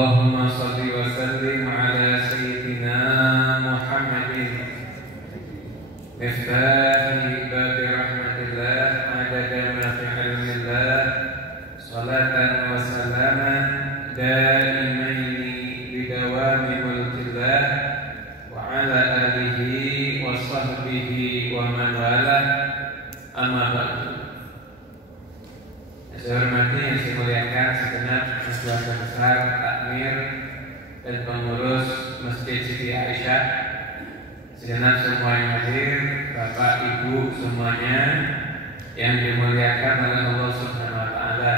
Allahumma salli wa sallim ala sayyidina Muhammadin miftahi babi rahmatillah adada ma fi ilmillah salatan wa salaman daimaini bidawami mulkillah wa ala alihi wa sahbihi wa man walah amma ba'du. Saya hormati yang saya muliakan segenap keluarga besar takmir dan pengurus Masjid Siti Aisyah, segenap semua yang hadir, bapak ibu semuanya yang dimuliakan oleh Allah Subhanahu Wa Taala.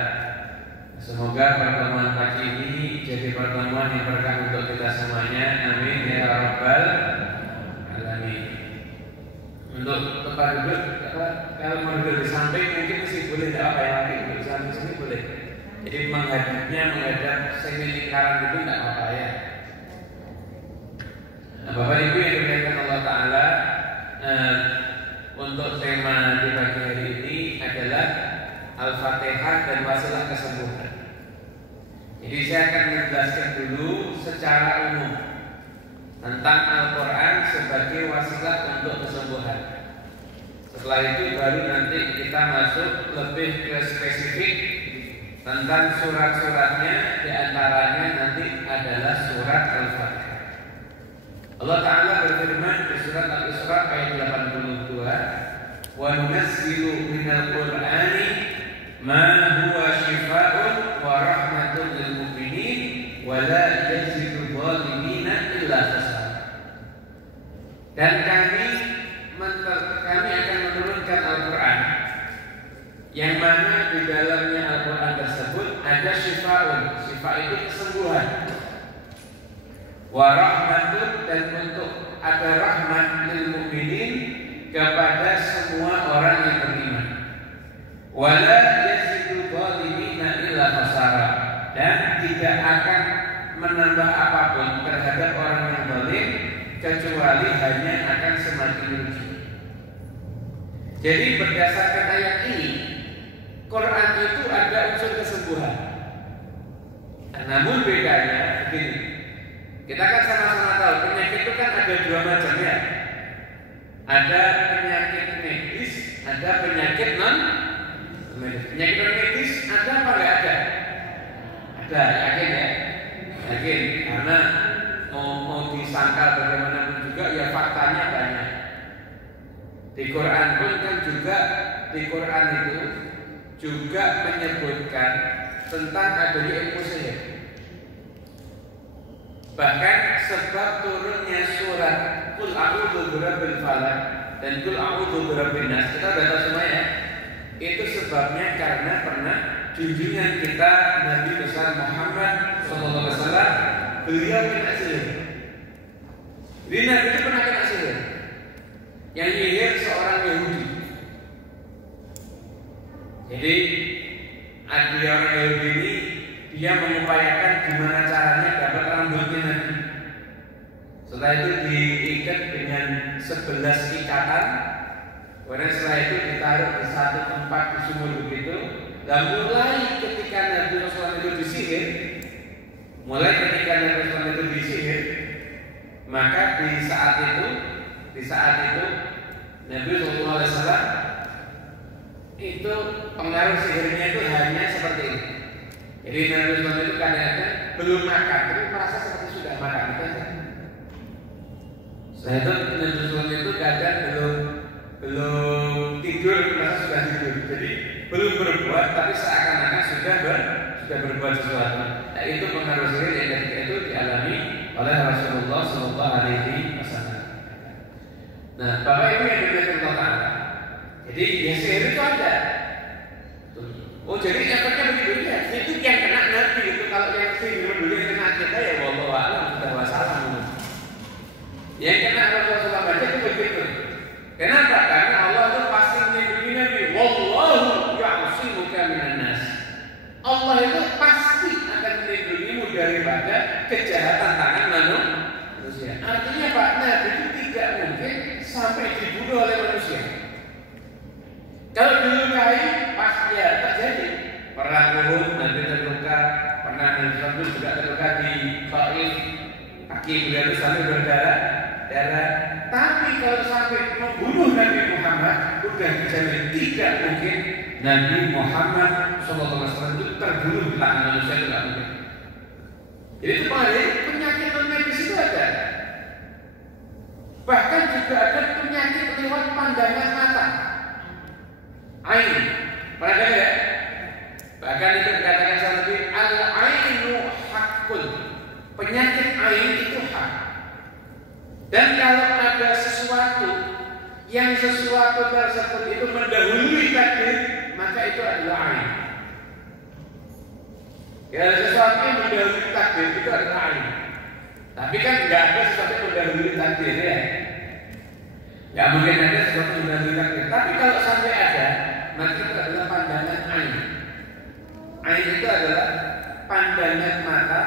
Semoga pertemuan pagi ini jadi pertemuan yang berkah untuk kita semuanya. Amin ya rabbal alamin. Untuk tempat duduk, kalau mau duduk di samping mungkin masih boleh, tidak apa ya, lagi duduk di samping sini boleh. Jadi menghadapnya menghadap semi lingkaran itu tidak apa ya. Nah, Bapak Ibu yang dimuliakan Allah Taala, untuk tema di pagi hari ini adalah Al-Fatihah dan wasilah kesembuhan. Jadi saya akan menjelaskan dulu secara umum tentang Al-Quran sebagai wasilah untuk kesembuhan. Setelah itu baru nanti kita masuk lebih ke spesifik tentang surat-suratnya. Di antaranya nanti adalah surat Al-Fatihah. Allah Ta'ala berfirman di surat Al-Isra ayat 82, wa nunazzilu minal Qur'ani ma huwa shifaa'un wa rahmatun lil mu'minin wa la yazidu zalimina illa khasara. Dan kami akan menurunkan Al-Quran yang mana di dalamnya Al-Quran tersebut ada syifa'un. Syifa itu kesembuhan, wa rahmatun, dan untuk ada rahmat lil mu'minin kepada semua orang yang beriman, wa la yazidu zalimina illa khasara, dan tidak akan menambah apapun terhadap orang yang zalim kecuali hanya akan semakin rugi. Jadi berdasarkan ayat ini, Quran itu ada unsur kesembuhan. Namun bedanya begini, kita kan sama-sama tahu penyakit itu kan ada dua macam ya. Ada penyakit medis, ada penyakit non medis. Penyakit non medis ada apa nggak ada? Ada, yakin ya? Yakin, karena mau disangkal bagaimanapun juga ya faktanya banyak. Di Quran pun kan juga, di Quran itu juga menyebutkan tentang adanya ilmu sihir. Bahkan sebab turunnya surat Qul a'udzu birabbil falaq dan Qul a'udzu birabbin nas, kita sudah tahu semua ya. Itu sebabnya karena pernah junjungan kita Nabi besar Muhammad SAW, beliau kena sihir. Jadi Nabi itu pernah kena sihir. Yang nyihir seorang Yahudi. Jadi ada orang Yahudi ini, dia mengupayakan gimana caranya dapat rambutnya Nabi. Setelah itu diikat dengan 11 ikatan. Kemudian setelah itu ditaruh di satu tempat di sumur begitu. Dan mulai ketika Nabi Rasulullah itu disihir, maka di saat itu Nabi SAW itu pengaruh sihirnya itu hanya seperti ini. Jadi Nabi SAW itu kadang-kadang belum makan, tapi merasa seperti sudah makan, itu aja. Setelah itu Nabi SAW itu kadang belum tidur, merasa sudah tidur. Jadi belum berbuat, tapi seakan-akan sudah berbuat sesuatu. Nah, itu pengaruh sihir yang ketika itu dialami oleh Rasulullah SAW. Nah, Bapak Ibu yang dimuliakan Allah, jadi ya sihir itu ada. Oh, jadi efeknya begitu ya. Itu yang kena Nabi itu. Kalau yang sihir dulu yang kena kita ya wallahu a'lam, sudah wassalam. Yang kena Rasulullah baca itu begitu. Kenapa? Karena Allah itu pasti melindungi Nabi. Wallahu ya'simuka minan nas. Allah itu pasti akan melindungimu daripada kejahatan tangan manusia. Artinya Pak, Nabi itu tidak mungkin sampai dibunuh oleh manusia. Kalau dilukai pasti ya terjadi. Perang Uhud Nabi terluka, pernah Nabi itu juga terluka di Taif, kaki beliau itu sampai berdarah. Tapi kalau sampai membunuh Nabi Muhammad, udah dijamin tidak mungkin Nabi Muhammad SAW itu terbunuh di tangan manusia, itu tidak mungkin. Jadi itu penyakit medis itu ada. Bahkan juga ada penyakit lewat pandangan mata, ain. Pernah dengar ya? Bahkan itu dikatakan seperti al-ainu hakun. Penyakit ain itu hak. Dan kalau ada sesuatu yang sesuatu tersebut itu mendahului takdir, maka itu adalah ain. Ya, sesuatu yang mendahului takdir itu adalah ain. Tapi kan nggak ada sesuatu yang mendahului takdir ya. Nggak mungkin ada sesuatu yang mendahului takdir. Tapi kalau sampai ada, maka itu adalah pandangan ain. Ain itu adalah pandangan mata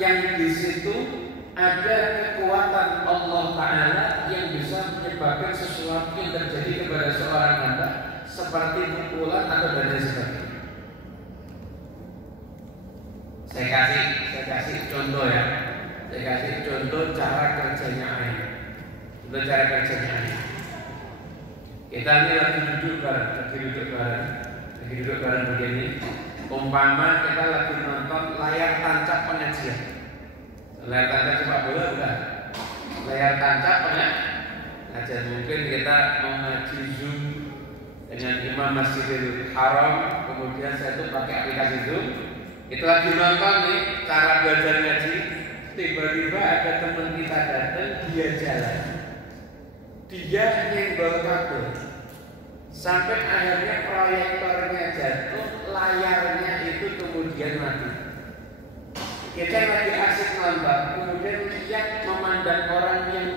yang di situ ada kekuatan Allah Ta'ala yang bisa menyebabkan sesuatu yang terjadi kepada seorang hamba seperti pukulan atau dan sebagainya. Saya kasih contoh ya. Saya kasih contoh cara kerjanya ain. Contoh cara kerjanya ain. Kita ini lagi duduk bareng begini. Umpama kita lagi nonton layar tancap pengajian. Layar tancap sepak bola bukan? Layar tancap pengajian. Mungkin kita mau ngaji Zoom dengan Imam Masjidil Haram, kemudian saya tuh pakai aplikasi Zoom. Itu lagi nonton nih cara belajar ngaji. Tiba-tiba ada teman kita datang, dia jalan. Dia nyenggol kabel. Sampai akhirnya proyektornya jatuh, layarnya itu kemudian mati. Kita lagi asik nonton, kemudian lihat memandang orang yang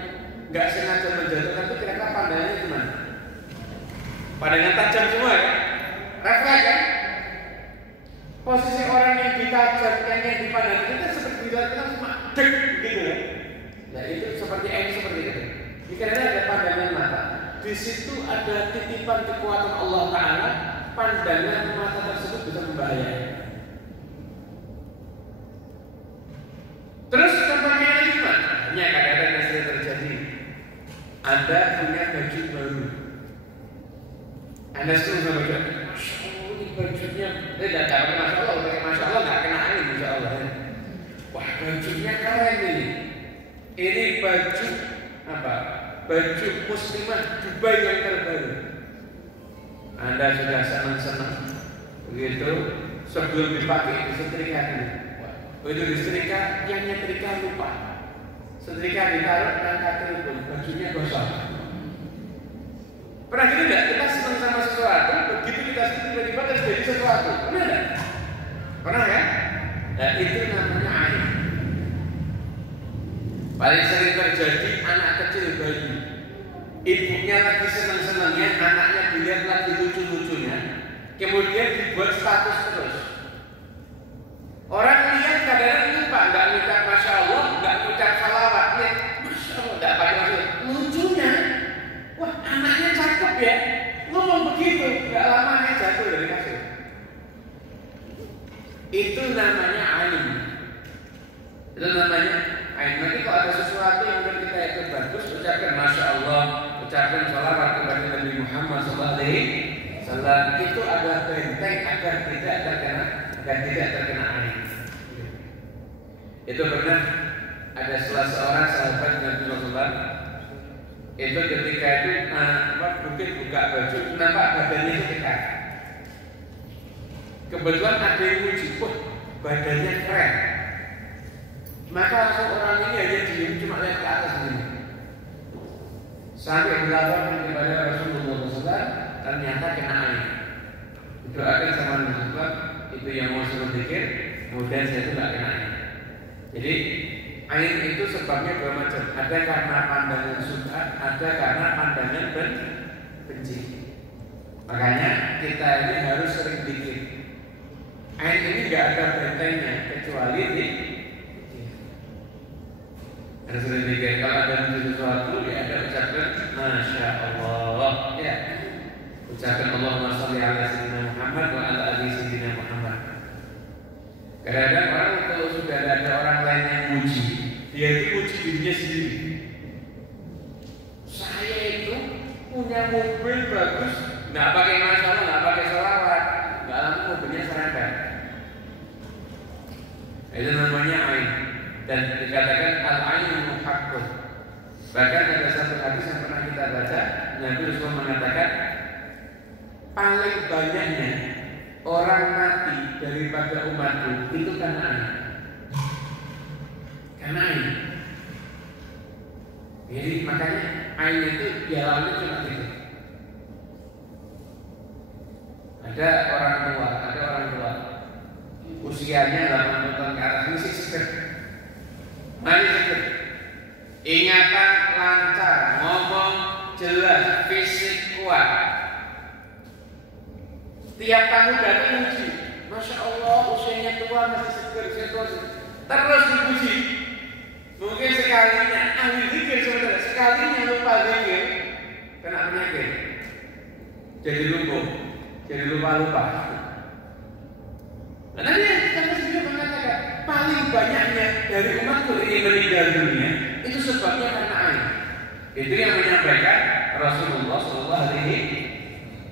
nggak sengaja menjatuhkan itu, kira-kira pandangannya gimana? Pandangan tajam semua ya, refleks kan? Posisi orang yang ditajam, yang dipandang kita seperti kita cuma dek gitu ya. Nah itu seperti seperti itu. Dikira ada pandangan mata. Di situ ada titipan kekuatan Allah Ta'ala. Pandangan mata tersebut bisa membahayakan. Terus contohnya gimana? Hanya kadang-kadang yang sering terjadi. Anda punya baju baru. Anda setuju sama baju? Masya Allah, ini bajunya tidak pakai Masya Allah, pakai Masya Allah nggak kena air Masya Allah. Wah bajunya keren ini. Ini baju apa? Baju muslimah Dubai yang terbaru. Anda sudah senang-senang begitu, sebelum dipakai disetrika dulu. Begitu disetrika, yang nyetrika lupa. Setrika ditaruh angkat telepon, bajunya gosong. Pernah gitu enggak? Kita senang sama sesuatu, begitu kita tiba-tiba terjadi sesuatu. Pernah enggak? Pernah ya? Nah itu namanya ain. Paling sering terjadi anak kecil bayi. Ibunya lagi senang-senangnya, anaknya dilihat lagi lucu-lucunya, kemudian dibuat status terus. Orang lihat kadang-kadang lupa, nggak ngucap Masya Allah, nggak ngucap salawat, ya Masya Allah, nggak pakai Masya Allah. Lucunya, wah anaknya cakep ya, ngomong begitu, nggak lama dia jatuh dari kasur. Itu namanya ain. Itu namanya ain. Nanti kalau ada sesuatu yang menurut kita itu bagus, ucapkan Masya Allah, ucapkan salawat kepada Nabi Muhammad SAW. Itu ada benteng agar tidak terkena ain. Itu pernah ada salah seorang sahabat Nabi Muhammad itu ketika itu mungkin buka baju, nampak badannya itu tegak. Kebetulan ada yang muji, badannya keren. Maka langsung orang ini hanya diem, cuma lihat ke atas begini. Sampai berlaporan kepada Rasulullah SAW, ternyata kena air. Doakan sama Rasulullah, itu yang mau suruh zikir, kemudian saya itu nggak kena air. Jadi air itu sebabnya dua macam. Ada karena pandangan suka, ada karena pandangan benci. Makanya kita ini harus sering zikir. Air ini nggak ada bentengnya kecuali di harus sering zikir. Kalau ada sesuatu, ya ada ucapkan Masya Allah, ya ucapkan Allahumma sholli ala sayyidina Muhammad wa ala ali sayyidina Muhammad. Kadang-kadang orang kalau sudah puji, dia itu puji dirinya sendiri. Saya itu punya mobil bagus, nggak pakai masalah, nggak pakai sholawat, nggak lama mobilnya serempet. Itu namanya ain, dan dikatakan al-ainu muhaqqun. Bahkan ada satu hadis yang pernah kita baca, Nabi Rasulullah mengatakan paling banyaknya orang mati daripada umatku itu karena ain. Karena ain. Jadi makanya ain itu dialami cuma itu. Ada orang tua usianya 80 tahun ke atas masih seger, masih seger, ingatan lancar, ngomong jelas, fisik kuat. Tiap tahun datang uji, Masya Allah usianya tua masih seger, terus dipuji. Mungkin sekalinya ahli zikir saudara, sekalinya lupa zikir, kena penyakit, jadi lumpuh, jadi lupa. Karena dia juga mengatakan paling banyaknya dari umatku ini meninggal dunia itu sebabnya karena ain. Itu yang menyampaikan Rasulullah SAW,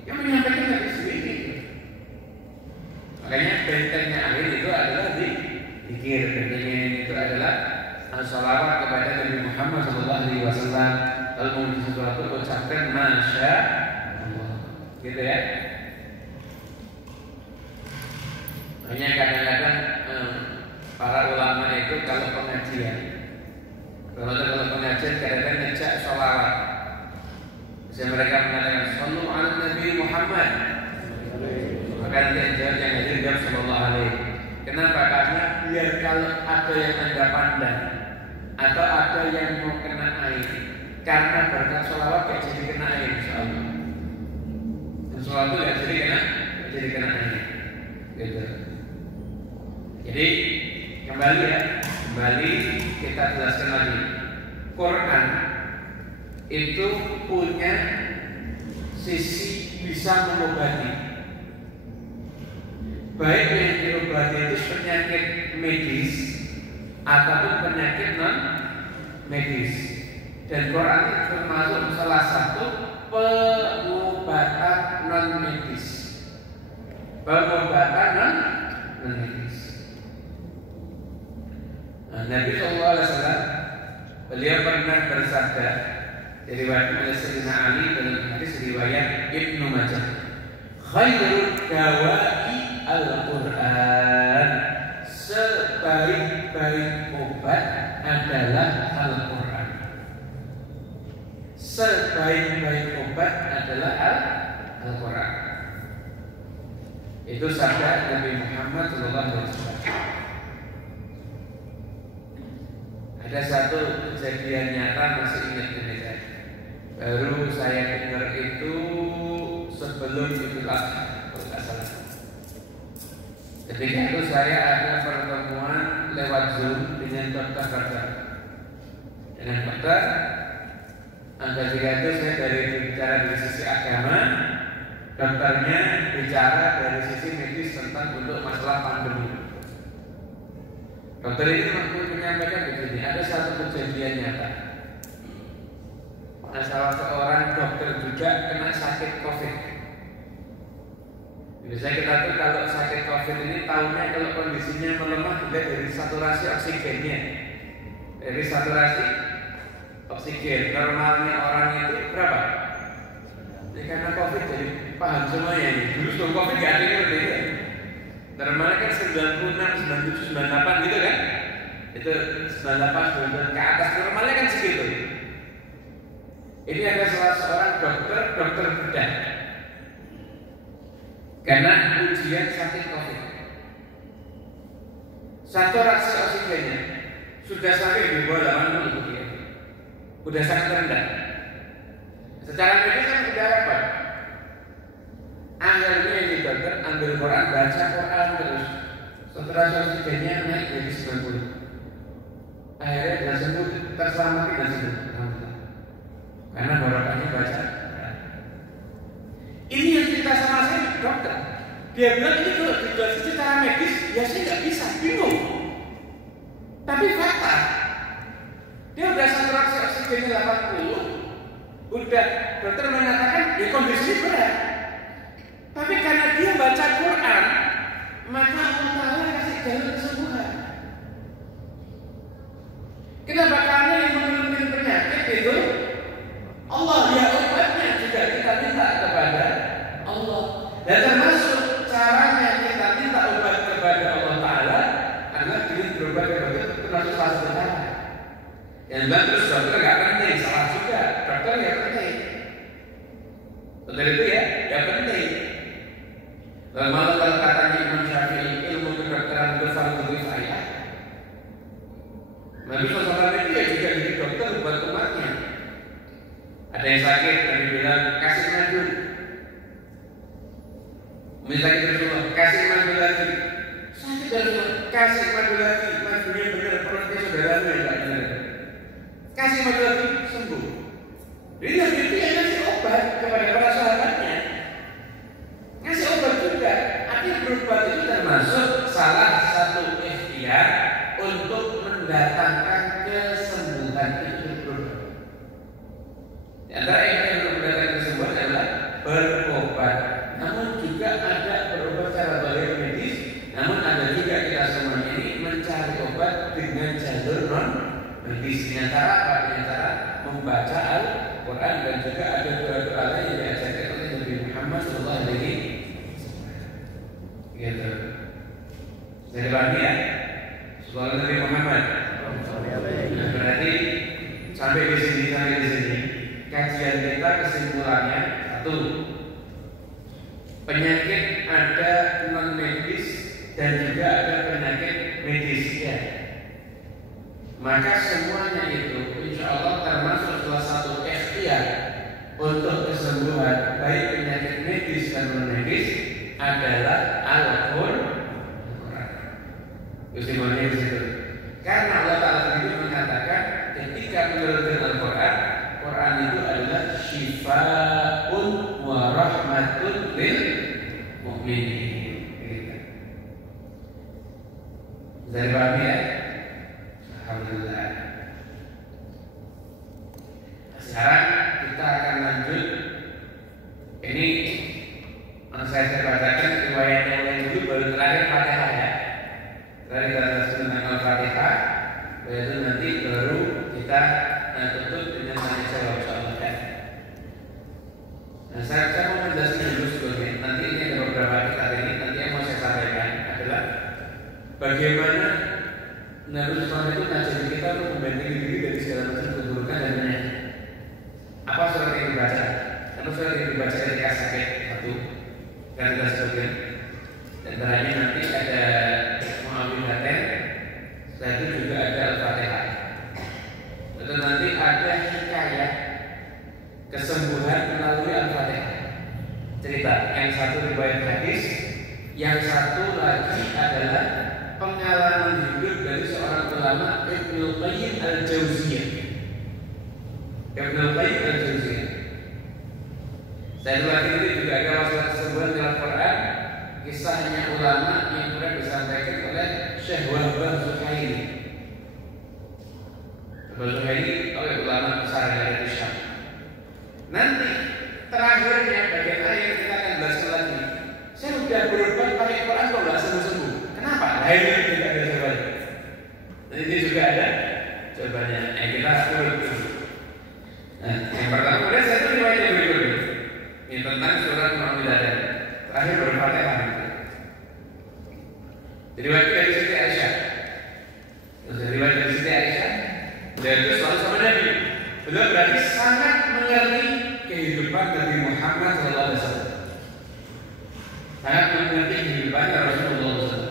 yang menyampaikan hadis ini. Makanya bentengnya ain itu adalah zikir, bentengnya itu adalah salawat kepada Nabi Muhammad SAW. Kalau mau sesuatu ucapkan Masya Allah, gitu ya. Hanya kadang-kadang para ulama itu kalau pengajian kadang-kadang ngejak sholawat. Misalnya mereka mengatakan Sallu ala Nabi Muhammad, maka nanti jawab yang hadir jawab Sallallahu Alaihi. Kenapa? Karena biar kalau ada yang Anda pandang atau ada yang mau kena air, karena berkat sholawat gak jadi kena air, insyaallah. Sholawat itu gak jadi kena air, gitu. Jadi kembali kita jelaskan lagi. Quran itu punya sisi bisa mengobati. Baik yang diobati itu penyakit medis ataupun penyakit non medis. Dan Quran itu termasuk salah satu pengobatan non medis. Pengobatan non medis. Nabi SAW beliau pernah bersabda diriwayatkan oleh Sayyidina Ali dalam hadis riwayat Ibnu Majah, khairul dawa'i al-Quran, sebaik-baik obat adalah Al-Quran. Sebaik-baik obat adalah Al-Quran. Itu sabda Nabi Muhammad SAW. Ada satu kejadian nyata masih ingat ini saya. Baru saya dengar itu sebelum Idul Adha, kalau nggak salah. Ketika itu saya ada pertemuan lewat Zoom dengan dokter. Ketika itu saya bicara dari sisi agama, dokternya bicara dari sisi medis tentang untuk masalah pandemi. Dokter ini menyampaikan begini, ada satu kejadian nyata. Salah seorang dokter juga kena sakit COVID. Biasanya kita tuh kalau sakit COVID ini tahunya kalau kondisinya melemah dilihat dari saturasi oksigennya. Dari saturasi oksigen normalnya orang itu berapa? Ini karena COVID jadi paham semuanya ini. Dulu sebelum COVID gak ada seperti itu. Normalnya kan 96, 97, 98 gitu kan? Itu 98, 99 ke atas normalnya kan segitu. Ini ada salah seorang dokter bedah. Karena ujian sakit COVID. Saturasi oksigennya sudah sampai di bawah 80 ya. Sudah sangat rendah. Secara medis kan sudah apa? Akhirnya ini dokter ambil Quran, baca Quran terus. Saturasi oksigennya naik jadi 90. Akhirnya dia sembuh, terselamat dan sembuh. Karena barokahnya baca. Ini yang cerita sama saya dokter. Dia bilang ini kalau dijelaskan secara medis, ya saya nggak bisa, bingung. Tapi fakta, dia udah saturasi oksigennya 80, udah dokter mengatakan ya kondisi berat. Tapi karena dia baca Quran, maka Allah Ta'ala kasih jalur kesembuhan. Kenapa? Karena yang menurunkan penyakit itu Allah, ya obatnya juga kita minta kepada Allah. Dan termasuk caranya kita minta obat kepada Allah Ta'ala adalah dengan berobat kepada termasuk salah satu cara. Yang bilang terus dokter gak penting, salah juga. Dokter ya penting. Dokter itu ya penting. Malah kalau katanya Imam Syafi'i, ilmu kedokteran itu fardu kifayah. Nabi SAW itu ya juga jadi dokter buat umatnya. Ada yang sakit, Nabi bilang kasih madu. Misalnya Rasulullah, kasih madu lagi. Sakit Rasulullah, kasih madu lagi. Madunya benar, perutnya saudaranya enggak benar. Kasih madu lagi, sembuh. Jadi Nabi itu yang ngasih obat kepada para sahabatnya. Ngasih obat juga. Artinya berobat itu termasuk salah satu ikhtiar untuk mendatangkan kesembuhan itu berobat. Di antara ikhtiar untuk mendatangkan kesembuhan adalah berobat. Namun juga ada berobat secara zahir medis. Namun ada juga kita semuanya ini mencari obat dengan jalur non medis. Dengan cara apa? Dengan cara membaca Al-Quran dan juga ada doa-doa lain yang diajarkan oleh Nabi Muhammad SAW. Gitu. Dari pahami ya? Soal Nabi Muhammad. Nah, berarti sampai di sini kajian kita kesimpulannya satu, penyakit ada non medis dan juga ada penyakit medis ya. Maka semuanya itu insya Allah termasuk salah satu ikhtiar untuk kesembuhan baik penyakit medis dan non medis adalah Al-Quran. Kesimpulannya di situ. Karena Allah Ta'ala itu mengatakan ketika menurunkan Al-Quran, Quran itu adalah syifaun wa rahmatun lil mu'minin. Dari paham ya? Alhamdulillah. Sekarang kita akan lanjut. Ini saya bacakan riwayat yang lain dulu, baru terakhir Fatihah ya. Terakhir kita tentang Al-Fatihah, yaitu nanti baru kita tutup dengan tanya jawab insyaallah ya. Nah, saya mau menjelaskan dulu sebelumnya. Nanti ini ada beberapa kitab ini. Nanti yang mau saya sampaikan adalah bagaimana Nabi SAW itu ngajari kita untuk membentengi diri dari segala macam keburukan dan penyakit. Apa surat yang dibaca? Karena surat yang dibaca ketika sakit satu. Dan kita sebutkan. Dan terakhir nanti ada Mu'awwidhatain. Setelah itu juga ada Al-Fatihah. Lalu nanti ada hikayat kesembuhan melalui Al-Fatihah. Cerita yang satu riwayat hadis, yang satu lagi adalah pengalaman hidup dari seorang ulama Ibnu Qayyim Al-Jauziyah. Ibnu Qayyim Al-Jauziyah. Saya lagi itu juga ada masalah kesembuhan dalam Quran. Kisahnya ulama yang pernah disampaikan oleh Syekh Wahbah Zuhaili. Wahbah Zuhaili oleh ulama besar dari Syam. Nanti terakhirnya bagian akhir kita akan bahas lagi. Saya sudah berobat pakai Quran kok nggak sembuh-sembuh. Kenapa? Nah ini tidak ada jawabannya. Dan ini juga ada jawabannya. Kita urut dulu. Nah, yang pertama kemudian saya riwayat yang berikut ini tentang surat Mu'awwidhatain. Terakhir berfatihah. Riwayat dari Siti Aisyah. Riwayat dari Siti Aisyah. Dan itu selalu sama Nabi. Beliau berarti sangat mengerti kehidupan Nabi Muhammad SAW. Sangat mengerti kehidupan Rasulullah SAW.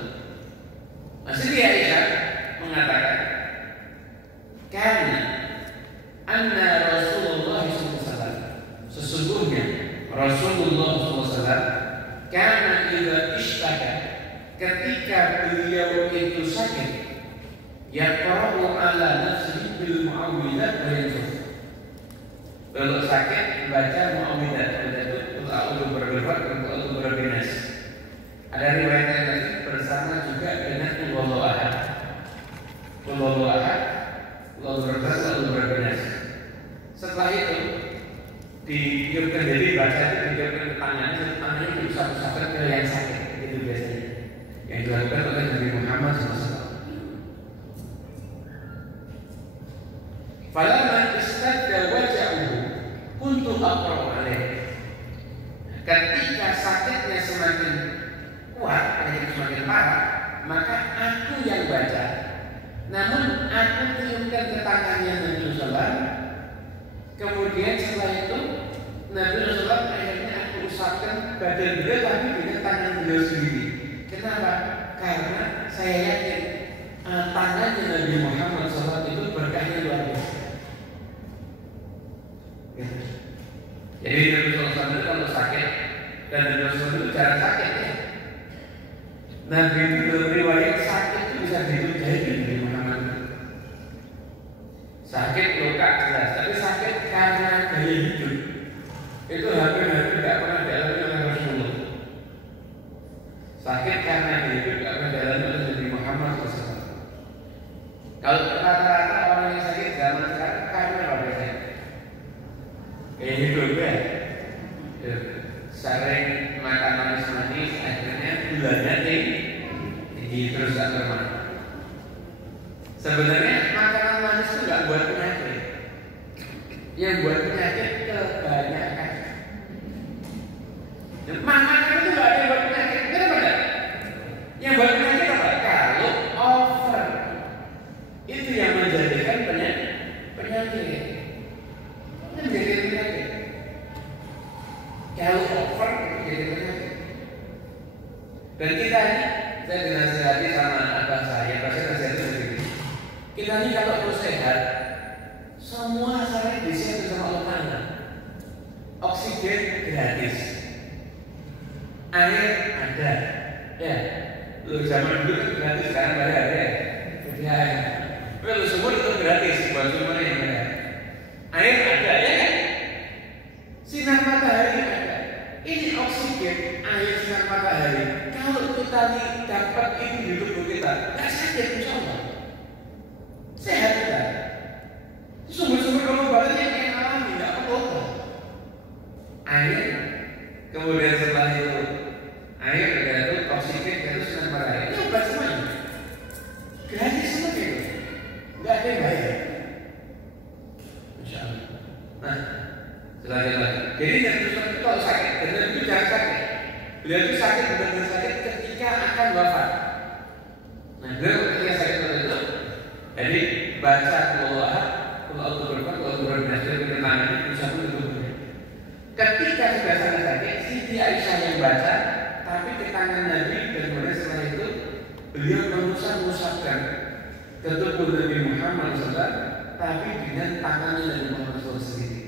Siti Aisyah mengatakan, karena anna Rasulullah SAW, sesungguhnya Rasulullah SAW, karena idza ishtaka, ketika beliau itu sakit, yaqra'u ala nafsihi bil mu'awwidhat wa yanfus. Kalau sakit baca mu'awwidhat, itu untuk bergerak untuk berbinas. Ada riwayat yang lagi bersama juga dengan Qul Ahad. Qul lalu berkas, lalu berbinas. Setelah itu ditiupkan, jadi baca itu ditiupkan ke tangannya diusap-usapkan ke yang sakit, itu biasanya yang dilakukan oleh Nabi Muhammad SAW. Falamma istadda waja'uhu kuntu aqra'u alaih. Ketika sakitnya semakin kuat, penyakit semakin parah, maka aku yang baca. Namun aku tiupkan ke tangannya Nabi SAW. Kemudian setelah itu Nabi SAW akhirnya aku usapkan badan beliau, tapi dengan tangan beliau sendiri. Kenapa? Karena saya yakin tangannya Nabi Muhammad SAW itu berkahnya luar biasa. Jadi Nabi SAW itu kalau sakit, dan Nabi SAW itu jarang sakit ya. Nabi itu riwayat sakit itu bisa diludahi Nabi Muhammad. Sakit luka jelas, tapi sakit karena gaya hidup itu hampir-hampir tidak pernah dialami oleh Rasulullah. Sakit karena gaya hidup tidak pernah dialami oleh Nabi Muhammad SAW. Kalau rata-rata orang yang sakit zaman sekarang karena apa biasanya? Gaya hidup ya, sering makan manis-manis, akhirnya gulanya tinggi terus tak bermanfaat. Sebenarnya makanan manis itu nggak buat penyakit, yang buat penyakit kebanyakan. Makanan itu nggak ada yang buat penyakit, kenapa enggak? Yang buat penyakit apa? Kalau over, itu yang menjadikan penyakit. Menjadi penyakit. Kalau over itu jadi penyakit. Dan kita ini, saya dinasihati sama abang saya, nasihati begitu. Kita ini kalau mau sehat, semua asalnya disiapkan sama Allah Ta'ala. Oksigen gratis, air ada, ya. Lu zaman dulu kan gratis, sekarang bayar ya. Jadi air, lu semua itu gratis buat semuanya yang bayar. Air ada, ya kan? Sinar matahari ada. Ini oksigen, air, sinar matahari. Kalau kita nih dapat ini di tubuh kita, nggak sakit insya Allah. Sehat kita. Sumber-sumber pengobatan yang alami, nggak perlu obat. Air, kemudian setelah itu air, itu oksigen, itu sinar matahari. Ini obat semuanya. Gratis semua gitu. Nggak ada yang bayar. Insya Allah. Nah, selanjutnya. Jadi yang terus itu kalau sakit, dan itu jangan sakit. Beliau itu sakit, benar-benar sakit ketika akan wafat. Nah, beliau ketika sakit itu, jadi baca Allah, kalau berbuat, kalau berbiasa dengan tangan bisa pun itu. Ketika sudah sangat sakit, Siti Aisyah yang baca, tapi ke tangan Nabi, dan kemudian setelah itu beliau mengusap-usapkan ke tubuh Nabi Muhammad SAW, tapi dengan tangannya Nabi Muhammad SAW sendiri.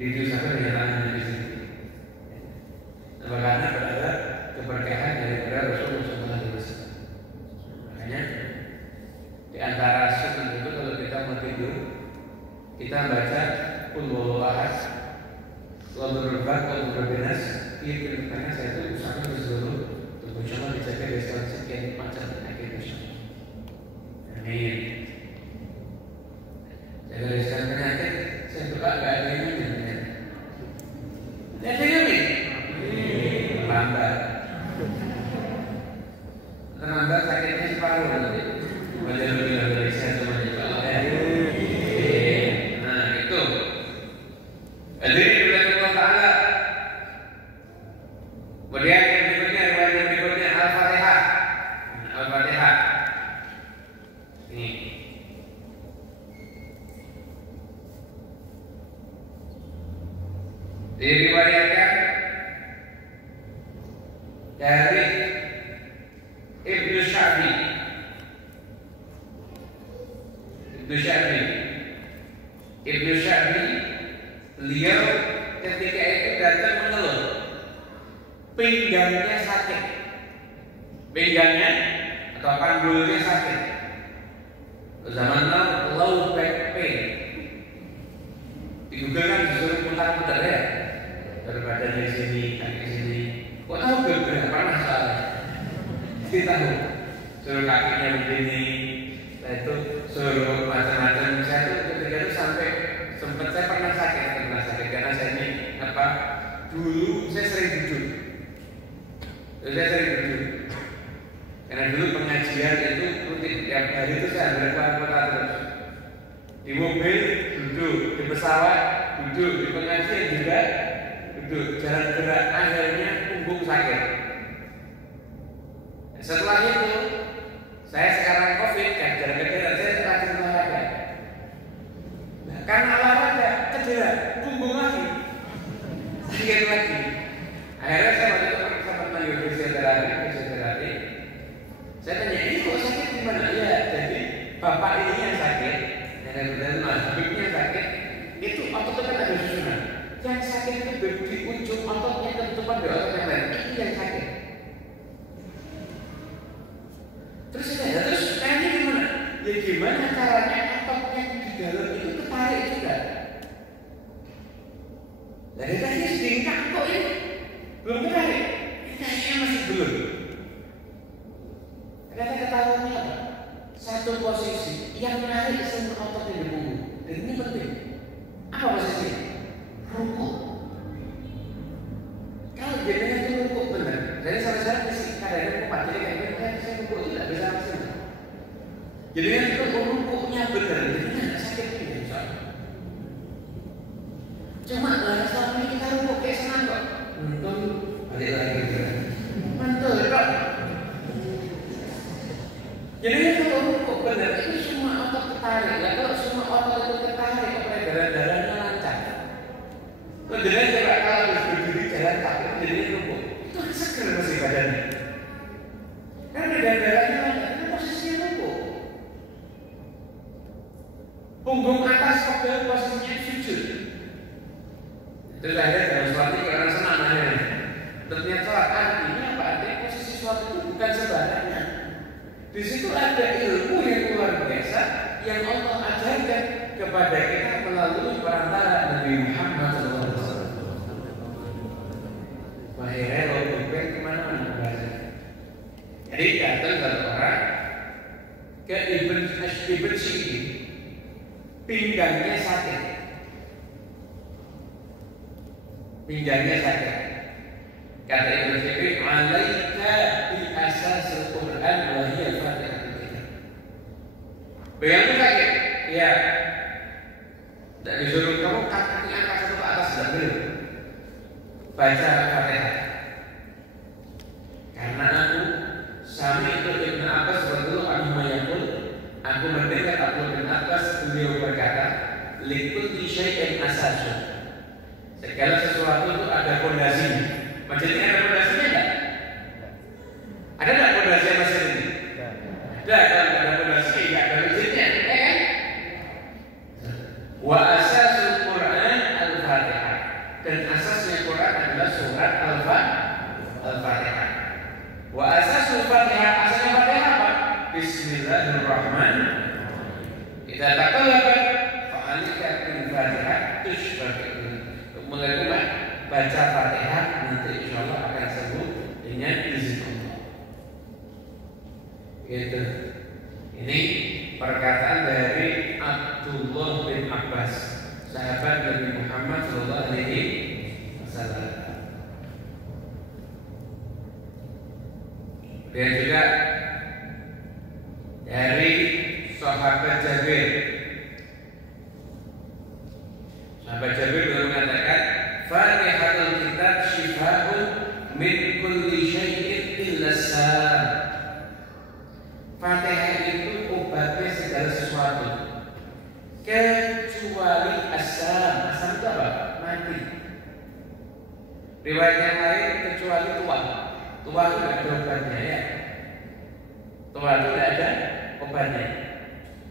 Jadi diusapkan dengan tangan Nabi sendiri. Nah, karena berada keberkahan daripada Rasulullah SAW. Makanya di antara sunnah itu kalau kita mau tidur, kita baca Qul huwallahu ahad, Allahu akbar, Allahu berbinas. Di tengah saya itu usapkan ke seluruh tubuh. Coba dijaga dari sekian macam penyakit insyaallah. Amin. Jaga dari sekian penyakit, saya doa gak ada yang mungkin. Ada yang mungkin? Terlambat sakitnya separuh nanti. Baca lebih dari saya semuanya. Nah itu. Jadi oleh Allah Ta'ala. Kemudian yang berikutnya, riwayat yang berikutnya Al-Fatihah. Al-Fatihah. Ini. Diriwayatkan dari Ibnu Sya'bi. Ibnu Sya'bi beliau ketika itu datang mengeluh pinggangnya sakit, pinggangnya atau panggulnya sakit. Zaman now low back pain. Di Google kan disuruh putar-putar ya, daripada dari sini kaki sini. Kok tahu gak pernah soalnya? Kita tahu suruh kakinya begini, itu suruh macam-macam dulu saya sering duduk. Karena dulu pengajian itu rutin tiap hari itu saya berkeluar kota terus. Di mobil duduk, di pesawat duduk, di pengajian juga duduk, jalan gerak, akhirnya punggung sakit. Setelah itu saya sekarang COVID kan jalan-jalan saya rajin olahraga. Nah, karena olahraga cedera punggung lagi, sakit lagi. Akhirnya saya waktu itu sempat manggil fisioterapi. Saya tanya, ini kok sakit gimana? Ya, jadi bapak ini yang sakit, yang habibnya yang sakit, itu ototnya kan ada susunan. Yang sakit itu di ujung ototnya ketutupan di otot yang lain, itu yang sakit. Terus saya terus tanya gimana? Ya gimana caranya ototnya di dalam itu ketarik juga? Dari tadi sedingkak kok ini belum ketarik, kayaknya masih belum. Ternyata ketahuannya apa? Satu posisi yang menarik semua otot yang di punggung. Dan ini penting. Apa posisinya? Rukuk. Kalau jadinya itu rukuk benar. Jadi sampai-sampai kadang-kadang kumat. Jadi kayak saya rukuk itu tidak bisa maksimal. Jadinya itu rukuknya benar. Jadinya tidak sakit juga soalnya. Cuma selama ini kita rukuk kayak senang kok. Untung balik lagi gitu. Mantul kok. Jadi kalau rukuk benar itu semua otot ketarik. Ya kalau semua otot itu ketarik, peredaran darahnya lancar. Kemudian coba kalau harus berdiri jalan kaki jadi rukuk, itu kan seger masih badannya. Kan peredaran darahnya lancar, itu posisinya rukuk. Punggung atas pada posisinya sujud. Terus akhirnya dalam sholat ini orang senang akhirnya. Ternyata sholat artinya apa? Artinya posisi sholat itu bukan sembarangan. Di situ ada ilmu yang luar biasa yang Allah ajarkan kepada kita melalui perantara Nabi Muhammad SAW. Akhirnya lo bukan kemana-mana belajar. Jadi datang satu orang ke Ibn Sirin, pinggangnya sakit. Kata Ibn Sirin, alaika bi asasil Quran wa hiya Fatihah. Bayangkan sakit, ya. Dan disuruh kamu kakinya angkat satu ke atas dan belum baca Fatihah. Karena aku sami itu Ibn Abbas betul anhumayakul. Aku mendengar Abdul bin Abbas beliau berkata, likulli syai'in asasun. Segala sesuatu itu ada fondasinya. Masjidnya ada fondasinya enggak? Ada enggak fondasinya masjid ini? Ada. Kalau ada fondasinya enggak ada masjidnya, ya kan? Wa asasul Quran al-Fatihah. Dan asasnya Quran adalah surat al-Fatihah. Wa asasul Fatihah, asasnya Fatihah apa? Bismillahirrahmanirrahim. Kita taqallabat fa'alika bil Fatihah tushbah. Mulai baca Fatihah nanti insya Allah akan sembuh dengan izin Allah. Gitu. Ini perkataan dari Abdullah bin Abbas, sahabat Nabi Muhammad SAW. Dan juga dari sahabat Jabir. Sahabat Jabir mengatakan, Fatihatul kitab shifaa'un min kulli syai'in illa as-salam. Fatihah itu obatnya segala sesuatu kecuali as-salam. As-salam itu apa? Mati. Riwayat yang lain kecuali tua. Tua itu tidak ada obatnya, ya. Tua itu tidak ada obatnya.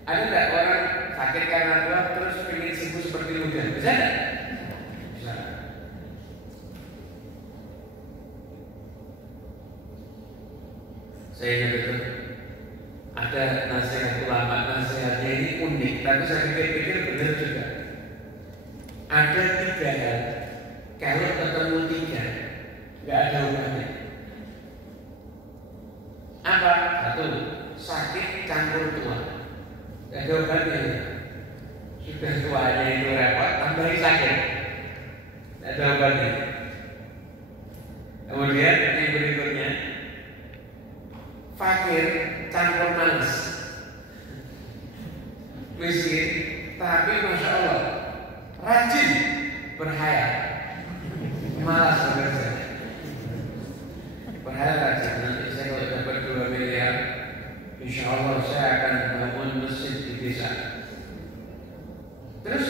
Ada tidak orang sakit karena tua terus ingin sembuh seperti muda? Bisa tidak? Bisa. Saya ingat itu ada nasihat ulama, nasihatnya ini unik, tapi saya pikir-pikir benar juga. Ada 3 hal, kalau ketemu 3 nggak ada obatnya. Apa? 1, sakit campur tua. Gak ada obatnya. Sudah tuanya itu repot, tambahin sakit. Gak ada obatnya. Kemudian yang berikutnya, fakir campur malas. Miskin tapi masya Allah rajin berhayal, malas bekerja. Berhayal rajin. Nanti saya kalau dapat 2 miliar, insya Allah saya akan bangun masjid di desa. Terus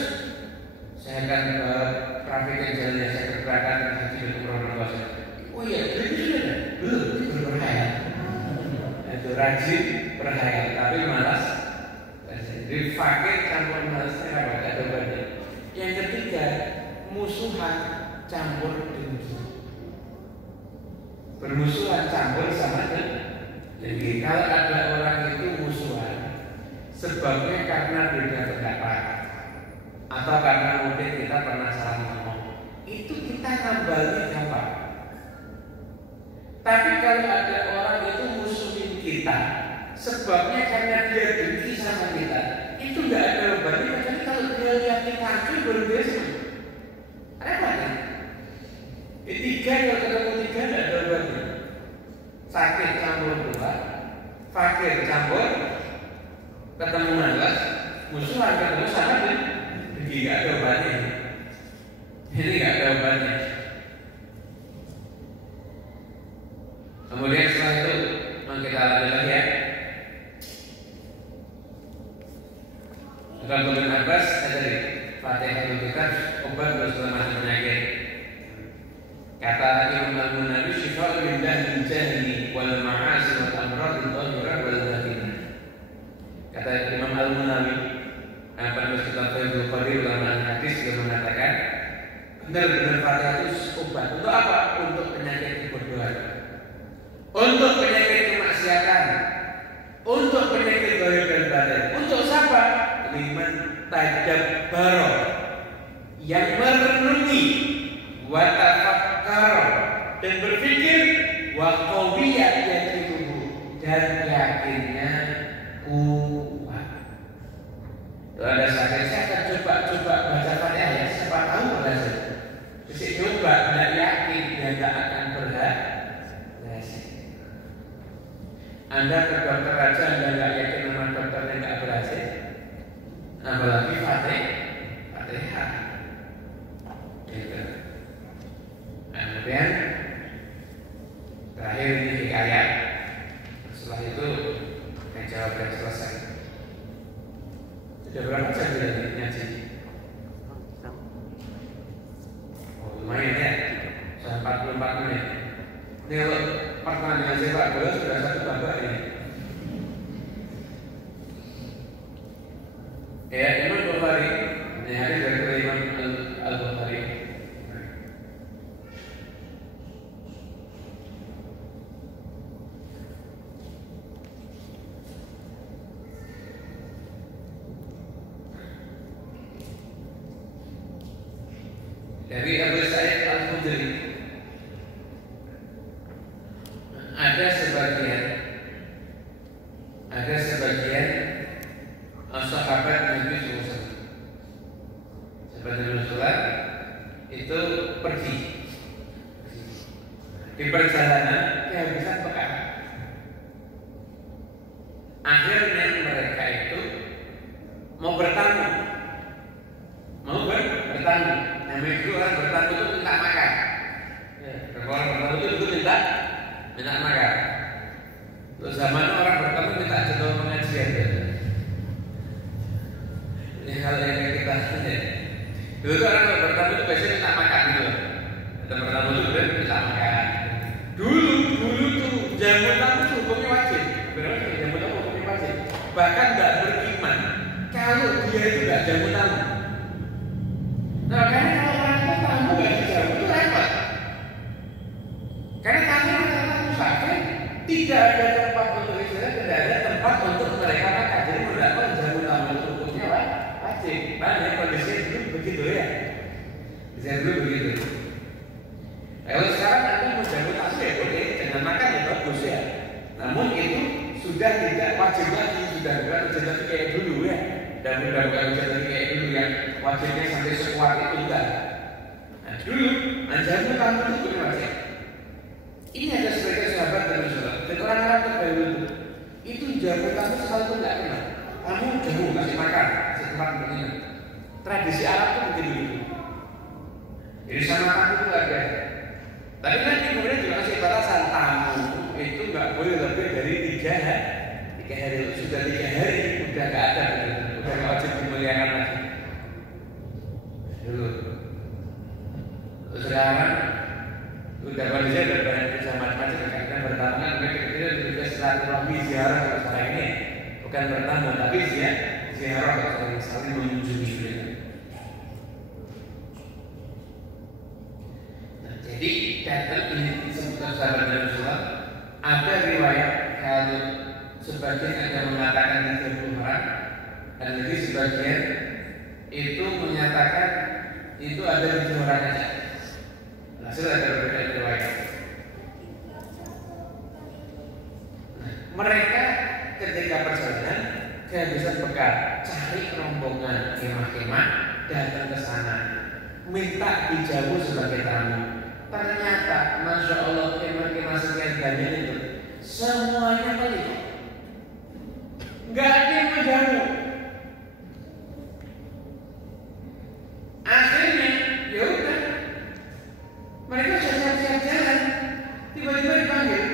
saya akan ke praktek jalannya, saya ke berangkat haji dan umroh saya. Oh iya, belum berhayal. Itu rajin berhayal tapi malas. Jadi fakir campur malasnya apa? Ada banyak. Yang ketiga, musuhan campur dengki. Bermusuhan campur sama dengki. Kalau ada orang itu musuhan, sebabnya karena beda pendapat atau karena mungkin kita pernah salah ngomong, itu kita ngambali gampang. Tapi kalau ada orang itu musuhin kita, sebabnya karena dia dengki sama kita, itu nggak ada obatnya. Kecuali kalau dia lihat kita hancur baru dia senang. Repot kan? Tiga, kalau ketemu tiga nggak ada obatnya. Sakit campur dua, fakir campur, ketemu malas, musuhan ketemu sama dengki, nggak ada obatnya. Ini nggak ada obatnya. Kemudian setelah itu kita lanjut lagi ya. Kalau Ibnu Abbas dari Fatihahul Kitab obat bagi segala macam penyakit. Kata Imam Al-Munawi, syifa'un min dahil jahli wal ma'asi wal amrad al-dhahirah wal batinah. Kata Imam Al-Munawi, penulis kitab Fathul Qadir ulama hadis dia mengatakan, benar-benar Fatihah itu obat. Untuk apa? Untuk penyakit kebodohan, untuk penyakit kemaksiatan, untuk penyakit zahir dan batin. Untuk siapa? Liman tadabbara, yang merenungi, wa tafakkar, dan berpikir, wa qawiyat yaqinuhu, dan yakinnya kuat. Kalau ada sakit, saya akan coba baca Fatihah ya, siapa tahu berhasil. Bisa coba, tidak yakin dia tidak akan berhasil. Anda ke dokter aja, Anda tidak yakin sama dokternya tidak berhasil, apalagi Fatihah. Gitu. Kemudian terakhir ini hikayat. Setelah itu yang jawab dan selesai. Sudah berapa jam kita ngaji? Oh, lumayan ya, sudah 44 menit. Ini kalau pertandingan sepak bola sudah 1 babak ini. Ya, Imam Bukhari, ini hadis dari Imam Al-Bukhari. Dari Abu Sa'id Al-Khudri, ada sebagian sahabat Nabi SAW. Sahabat Nabi SAW itu pergi di perjalanan kehabisan bekal. Akhirnya mereka itu mau bertamu. Namanya itu orang bertamu itu minta makan. Orang bertamu itu minta makan. Terus zaman orang bertamu minta jadwal pengajian. Ini hal yang kita tanya. Dulu tuh orang bertamu itu biasanya minta makan gitu. Ada bertamu itu benar minta makan. Dulu tuh jamu tamu itu hukumnya wajib. Benar jamu tamu hukumnya wajib. Bahkan nggak beriman kalau dia itu nggak jamu tamu. Nah, karena kalau orang itu tamu nggak dijamu itu repot. Karena tamu musafir, tidak ada tempat untuk istirahat, tidak ada tempat untuk mereka makan. Jadi mendapat jamu tamu itu hukumnya wajib. Banyak kondisinya dulu begitu ya. Bisa dulu begitu. Kalau sekarang Anda mau jamu tamu ya boleh, dengan makan ya bagus ya. Namun itu sudah tidak wajib lagi, sudah bukan wajib lagi kayak dulu ya. Dan sudah bukan wajib lagi kayak dulu yang wajibnya sampai sekuat itu enggak. Nah dulu jamu tamu itu bukan wajib. Ini ada sebagian sahabat dan Rasulullah dan orang-orang terdahulu itu jamu kamu sekalipun nggak kenal. Kamu jamu kasih makan, kasih tempat minum. Tradisi Arab itu begitu. Jadi sama kamu itu nggak ada. Tapi nanti kemudian juga kasih batasan tamu itu nggak boleh lebih dari 3 hari. Sudah 3 hari udah nggak ada, udah nggak wajib dimuliakan lagi. Dulu. Sekarang udah manusia udah banyak kerja macam-macam kadang bertamu kan kita juga silaturahmi ziarah kalau sekarang ini bukan bertamu tapi ziarah kalau saling mengunjungi. Nah, jadi datang ini disebutkan sahabat Rasulullah ada riwayat kalau sebagian ada mengatakan 30 orang dan lagi sebagian itu menyatakan itu ada 7 orang aja. Hasil ada berbeda riwayat. Nah, mereka ketika perjalanan kehabisan bekal, cari rombongan kemah-kemah datang ke sana, minta dijamu sebagai tamu. Ternyata, masya Allah kemah-kemah sekian banyak itu semuanya pelit, nggak ada yang menjamu. Akhirnya, ya udah. Mereka sudah siap-siap jalan, tiba-tiba dipanggil.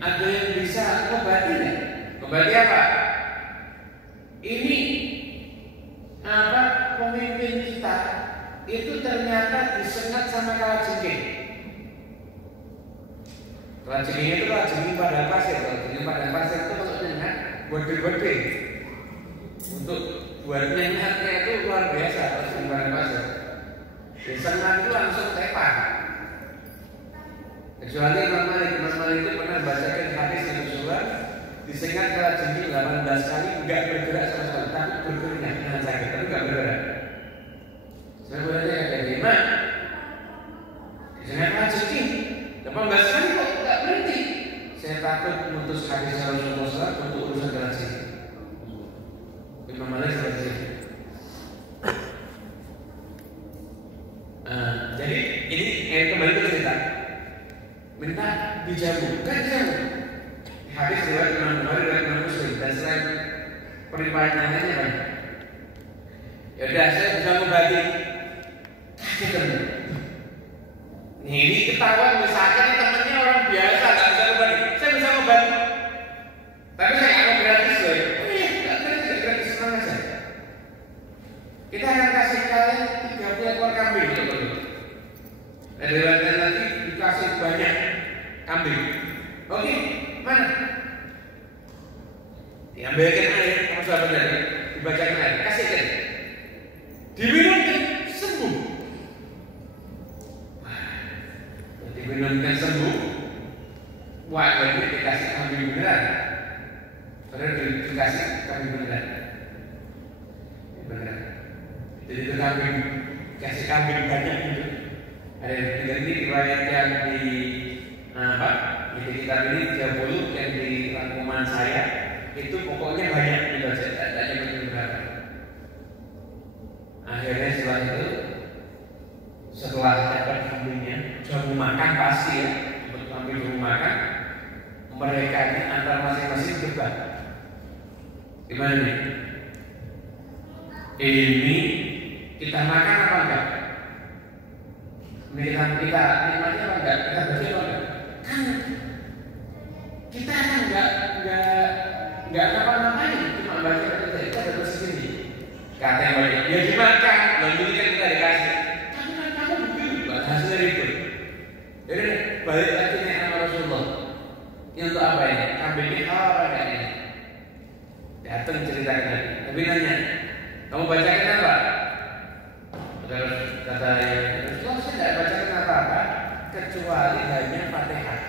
Ada yang bisa ngobati nggak? Ngobati apa? Ini pemimpin kita itu ternyata disengat sama kalajengking. Kalajengking itu kalajengking padang pasir. Kalajengking padang pasir itu kalau nyengat gede-gede. Untuk buat nyengatnya itu luar biasa kalau di padang pasir. Disengat itu langsung tepar. Kecuali Imam Malik itu pernah bacakan hadis yang Rasulullah disengat kalajengking 18 kali enggak bergerak sama sekali, tapi berkeringat dengan sakit, tapi enggak bergerak. Saya bertanya kepada Imam, disengat kalajengking 18 kali kok enggak berhenti? Saya takut memutus hadis Rasulullah untuk urusan kalajengking. Imam Malik seperti itu. Jadi ini kembali ke cerita. Minta dijamu, kan dijamu. Habis riwayat Imam Bukhari dan Imam Muslim dan selain perimpahannya banyak. Ya udah saya bisa membagi. Ini ketahuan misalkan temennya orang biasa nggak bisa membagi. Saya bisa membagi. Tapi saya nggak mau gratis loh. Oh iya, nggak gratis senang aja. Kita akan kasih kalian 30 ekor kambing gitu. Dan riwayatnya nanti dikasih banyak kambing. Oke, mana? Diambilkan air, kamu sahabat tadi, dibacakan air, kasihkan, diminumkan sembuh. Diminumkan sembuh. Wah, ini dikasih kambing beneran. Padahal dikasih kambing beneran. Beneran. Jadi itu kambing, kasih kambing banyak gitu. Ada yang ini riwayat yang di di kitab ini 30 yang di rangkuman saya itu pokoknya banyak juga saya tidak berapa. Akhirnya setelah dapat kambingnya jamu makan pasti ya, dapat kambing jamu makan, mereka ini antar masing-masing debat. Gimana nih? Ini kita makan apa enggak? Ini kita nikmati apa enggak? Kita bersih apa enggak? Kan kita kan enggak apa-apain, cuma baca kita dapat segini. Kata yang banyak, ya dimakan, lalu kan kita dikasih. Tapi kan kamu begitu, hasilnya itu. Jadi balik lagi nih sama Rasulullah. Ini untuk apa ini? Kambingnya apa enggak ini? Datang ceritakan lagi. Tapi nanya, kamu bacakan apa? Kata Rasulullah, saya tidak bacakan apa-apa kecuali hanya Fatihah.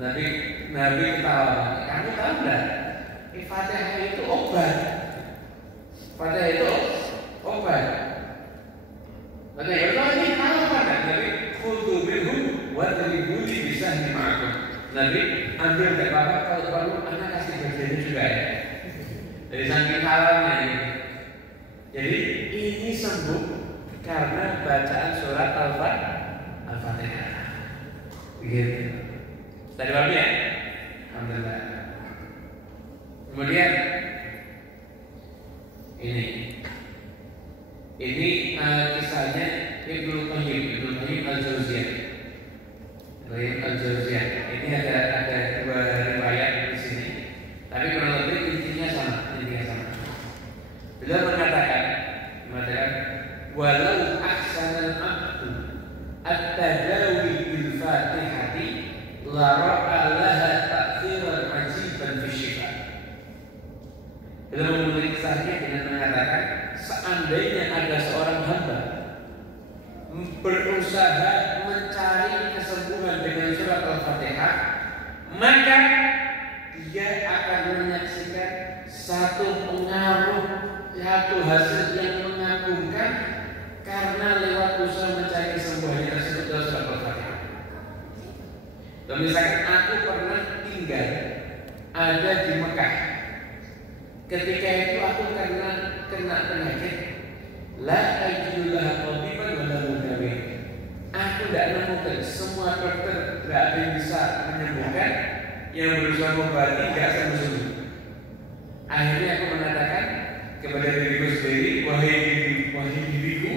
Nabi ketawa, kamu tahu nggak? Fatihah itu obat. Fatihah itu obat. Kata Rasulullah, ini tahu apa? Nabi khudhu minhu wa dribuni bisahmi ma'akum. Nabi ambil tidak apa-apa, kalau perlu anak kasih bagiannya juga ya. Dari saking halalnya ini. Jadi ini sembuh karena bacaan surat Al-Fatihah. Begitu. Tadi baru ya? Alhamdulillah. Kemudian ini kisahnya Ibnu Qayyim Al-Jauziyah. Ini ada dua riwayat di sini, tapi kurang lebih intinya sama. Beliau mengatakan walau ahsanal abdu at-tadawi bil Fatihati la ra'a laha ta'thiran 'ajiban fi syifa. Beliau memulai kisahnya dengan mengatakan, seandainya ada seorang hamba berusaha mencari kesembuhan dengan surat Al-Fatihah, maka dia akan menyaksikan satu pengaruh, satu hasil yang mengagumkan karena lewat usaha mencari kesembuhan tersebut dalam surat Al-Fatihah. Dan misalkan aku pernah tinggal ada di Mekah. Ketika itu aku kena penyakit la ajidulah tabiban wala mudawin. Aku tidak menemukan, semua dokter tidak ada yang bisa menyembuhkan, yang berusaha mengobati tidak sembuh. Akhirnya aku mengatakan kepada diriku sendiri, wahai diriku,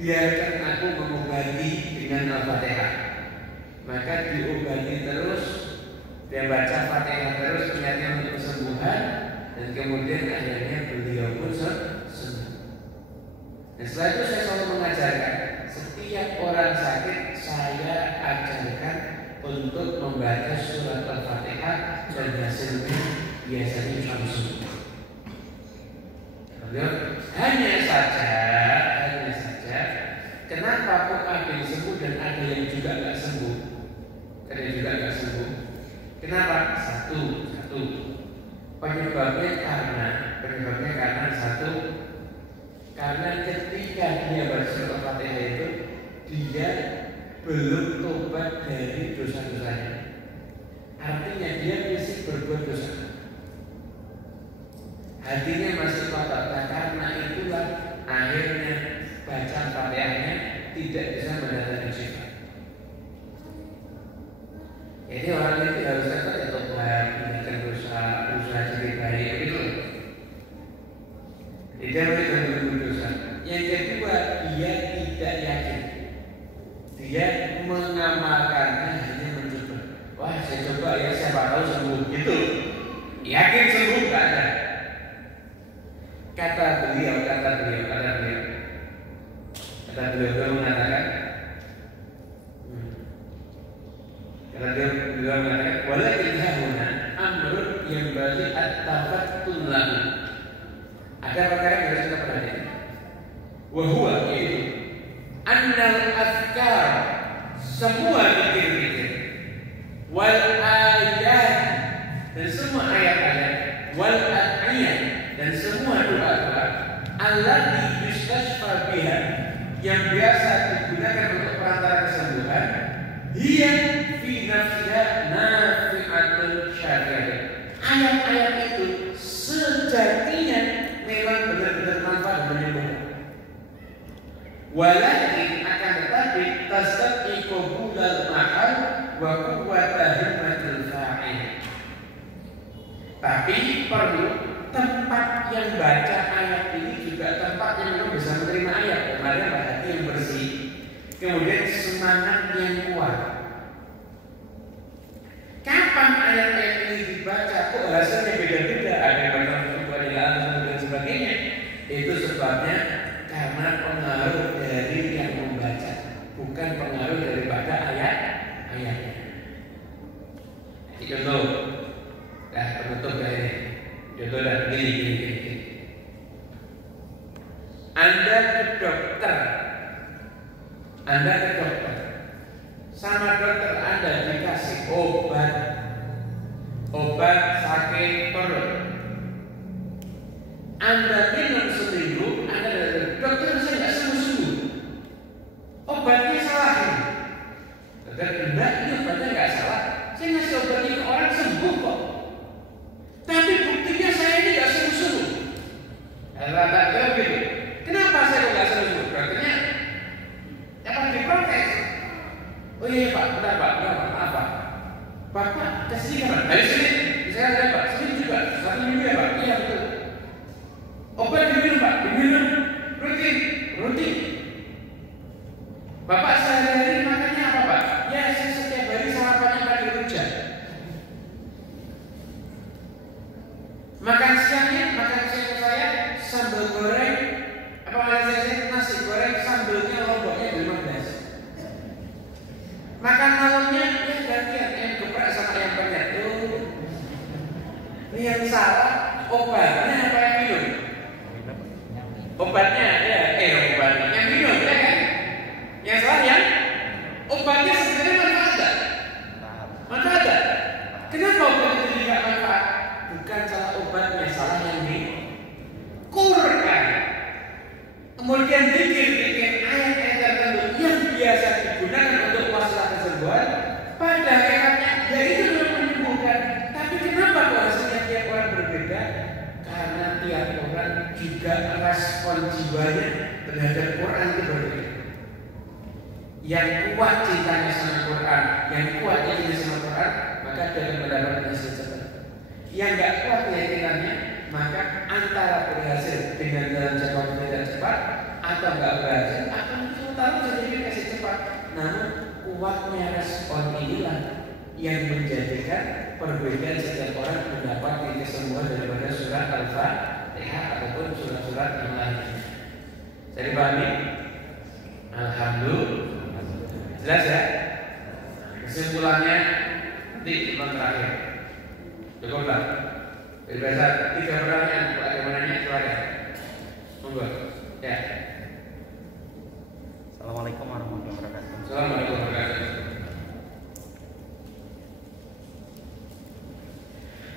biarkan aku mengobati dengan Al-Fatihah. Maka diobati terus, dia baca Fatihah terus, niatnya untuk kesembuhan. Dan kemudian akhirnya beliau pun sembuh. Dan setelah itu saya selalu mengajarkan, setiap orang sakit saya ajarkan untuk membaca surat Al-Fatihah dan hasilnya biasanya langsung. Hanya saja, kenapa kok ada yang sembuh dan ada yang juga nggak sembuh? Kenapa? Satu. Penyebabnya karena satu, karena ketika dia baca surat Al-Fatihah itu dia belum tobat dari dosa-dosanya. Artinya dia masih berbuat dosa, hatinya masih kotor. Karena itulah akhirnya bacaan Fatihahnya tidak bisa mendatangkan sifat. Jadi orang itu harus tetap tobat, meninggalkan dosa, berusaha jadi baik, begitu. Tidak boleh berdosa. Yang kedua, dia tidak yakin. Dia mengamalkannya hanya mencoba. Wah, saya coba ya, siapa tahu sembuh. Gitu. Yakin sembuh nggak ada. Kata beliau mengatakan, walakin hahuna amrun yang bagi at-tafattul lahu. Ada perkara yang harus kita perhatikan. Wahwa yaitu annal azkar, semua zikir-zikir, wal ayat, dan semua ayat-ayat, wal ad'iyah, dan semua doa-doa, allati yustashfa biha, yang biasa digunakan untuk perantara kesembuhan, hiya fi nafsiha nafi'atul syafi'ah. Ayat-ayat itu sejatinya memang benar-benar manfaat dan menyembuhkan. Walakin akan tetapi tasdaqi qabulal mahal wa quwwata himmatil fa'il. Tapi perlu tempat yang baca ayat ini juga tempat yang memang bisa menerima ayat. Kemarin hati yang bersih, kemudian semangat yang kuat. Kapan ayat-ayat ini dibaca kok hasilnya beda-beda, ada yang baca dan sebagainya? Itu sebabnya karena pengaruh dari yang membaca, bukan pengaruh daripada ayatnya. Contoh, penutup ini. Contoh gini. Anda ke dokter, sama dokter Anda dikasih obat sakit perut. Anda minum seminggu, Anda dari dokter, saya nggak sembuh. Obatnya salah ini. Dokter, enggak, ini obatnya nggak salah. Saya ngasih obat ini ke orang sembuh kok. Tapi buktinya saya ini nggak sembuh. Rata-rata gitu. Bapak kesini kapan? Dari sini. Saya ada Pak. Sini juga. 1 minggu ya Pak. Iya betul. Obat diminum Pak. Diminum rutin. Bapak sehari-hari makannya apa Pak? Ya saya setiap hari sarapannya pagi rujak. Makan siang saya sambal goreng. Apa makan nasi goreng sambalnya lomboknya 15. Makan malamnya ya gantian ayam geprek sama ayam penyet. Ini yang salah obatnya apa yang minum? Obatnya ya obatnya yang minum ya kan? Yang salah yang obatnya sebenarnya manfaat ada. Kenapa obat itu tidak manfaat? Bukan salah obatnya, salah yang dikurkan. Kemudian bikin ayat-ayat tertentu yang biasa digunakan untuk masalah kesembuhan, pada hakikatnya ya itu belum menyembuhkan. Tapi kenapa kok hasilnya tiap orang berbeda? Karena tiap orang juga respon jiwanya terhadap Quran itu berbeda. Yang kuat cintanya sama Quran, yang kuat yakinnya sama Quran, maka dia akan mendapatkan hasil cepat. Yang nggak kuat keyakinannya, maka antara berhasil dengan dalam jangka waktu tidak cepat atau nggak berhasil, akan tahu jadi kasih cepat. Namun kuatnya respon inilah yang menjadikan perbedaan setiap orang mendapat kesembuhan daripada surat Al-Fatihah ataupun surat-surat yang lainnya. Jadi pahami? Alhamdulillah. Jelas ya? Kesimpulannya nanti cuma terakhir. Cukuplah. Jadi biasa 3 pertanyaan bagaimananya itu ada. Monggo. Ya. Assalamualaikum warahmatullahi wabarakatuh. Assalamualaikum warahmatullahi wabarakatuh.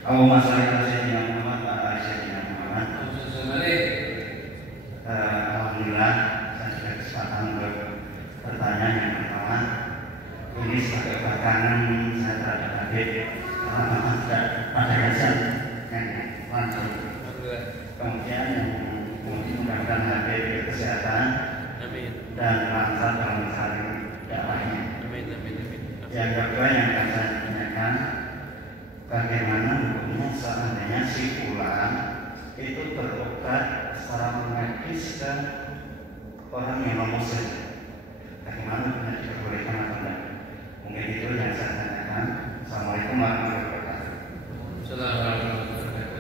Allahumma shalli ala sayyidina Muhammad wa ala sayyidina Muhammad. Alhamdulillah saya sudah kesempatan untuk bertanya yang pertama. Ini sebagai belakangan saya terhadap Habib karena tidak pada dasar yang langsung. Kemudian mudah-mudahan Habib kesehatan dan lancar dalam mencari dakwahnya. Yang kedua yang akan saya tanyakan, bagaimana hukumnya seandainya si fulan itu berobat secara medis ke orang yang non muslim, bagaimana hukumnya diperbolehkan atau tidak? Mungkin itu yang saya tanyakan. Assalamualaikum warahmatullahi wabarakatuh. Assalamualaikum warahmatullahi wabarakatuh.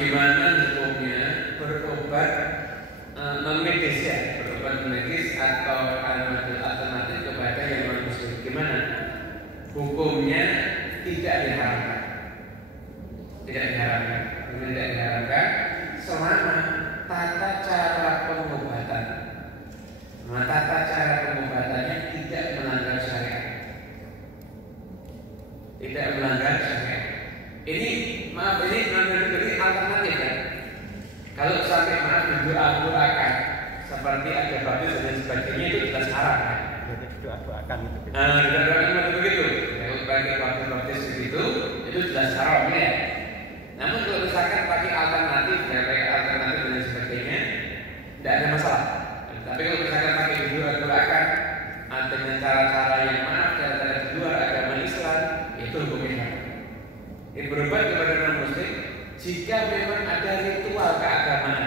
Gimana hukumnya berobat non medis ya, berobat medis atau alternatif kepada yang non muslim? Gimana? Hukumnya tidak diharamkan. Tidak diharamkan selama tata cara pengobatan. Tata cara pengobatannya tidak melanggar syariat. Tidak melanggar syariat. Ini alternatif ya. Kalau sampai didoakan seperti ada bagus dan sebagainya itu jelas haram kan? Doakan itu. Doakan begitu. Kalau pakai bagus begitu itu jelas haram ya. Namun kalau misalkan pakai alternatif dan sebagainya tidak ada masalah. Tapi kalau misalkan pakai doakan dengan cara-cara yang cara-cara di luar agama Islam, itu hukumnya haram. Berobat kepada non muslim jika memang ada ritual keagamaan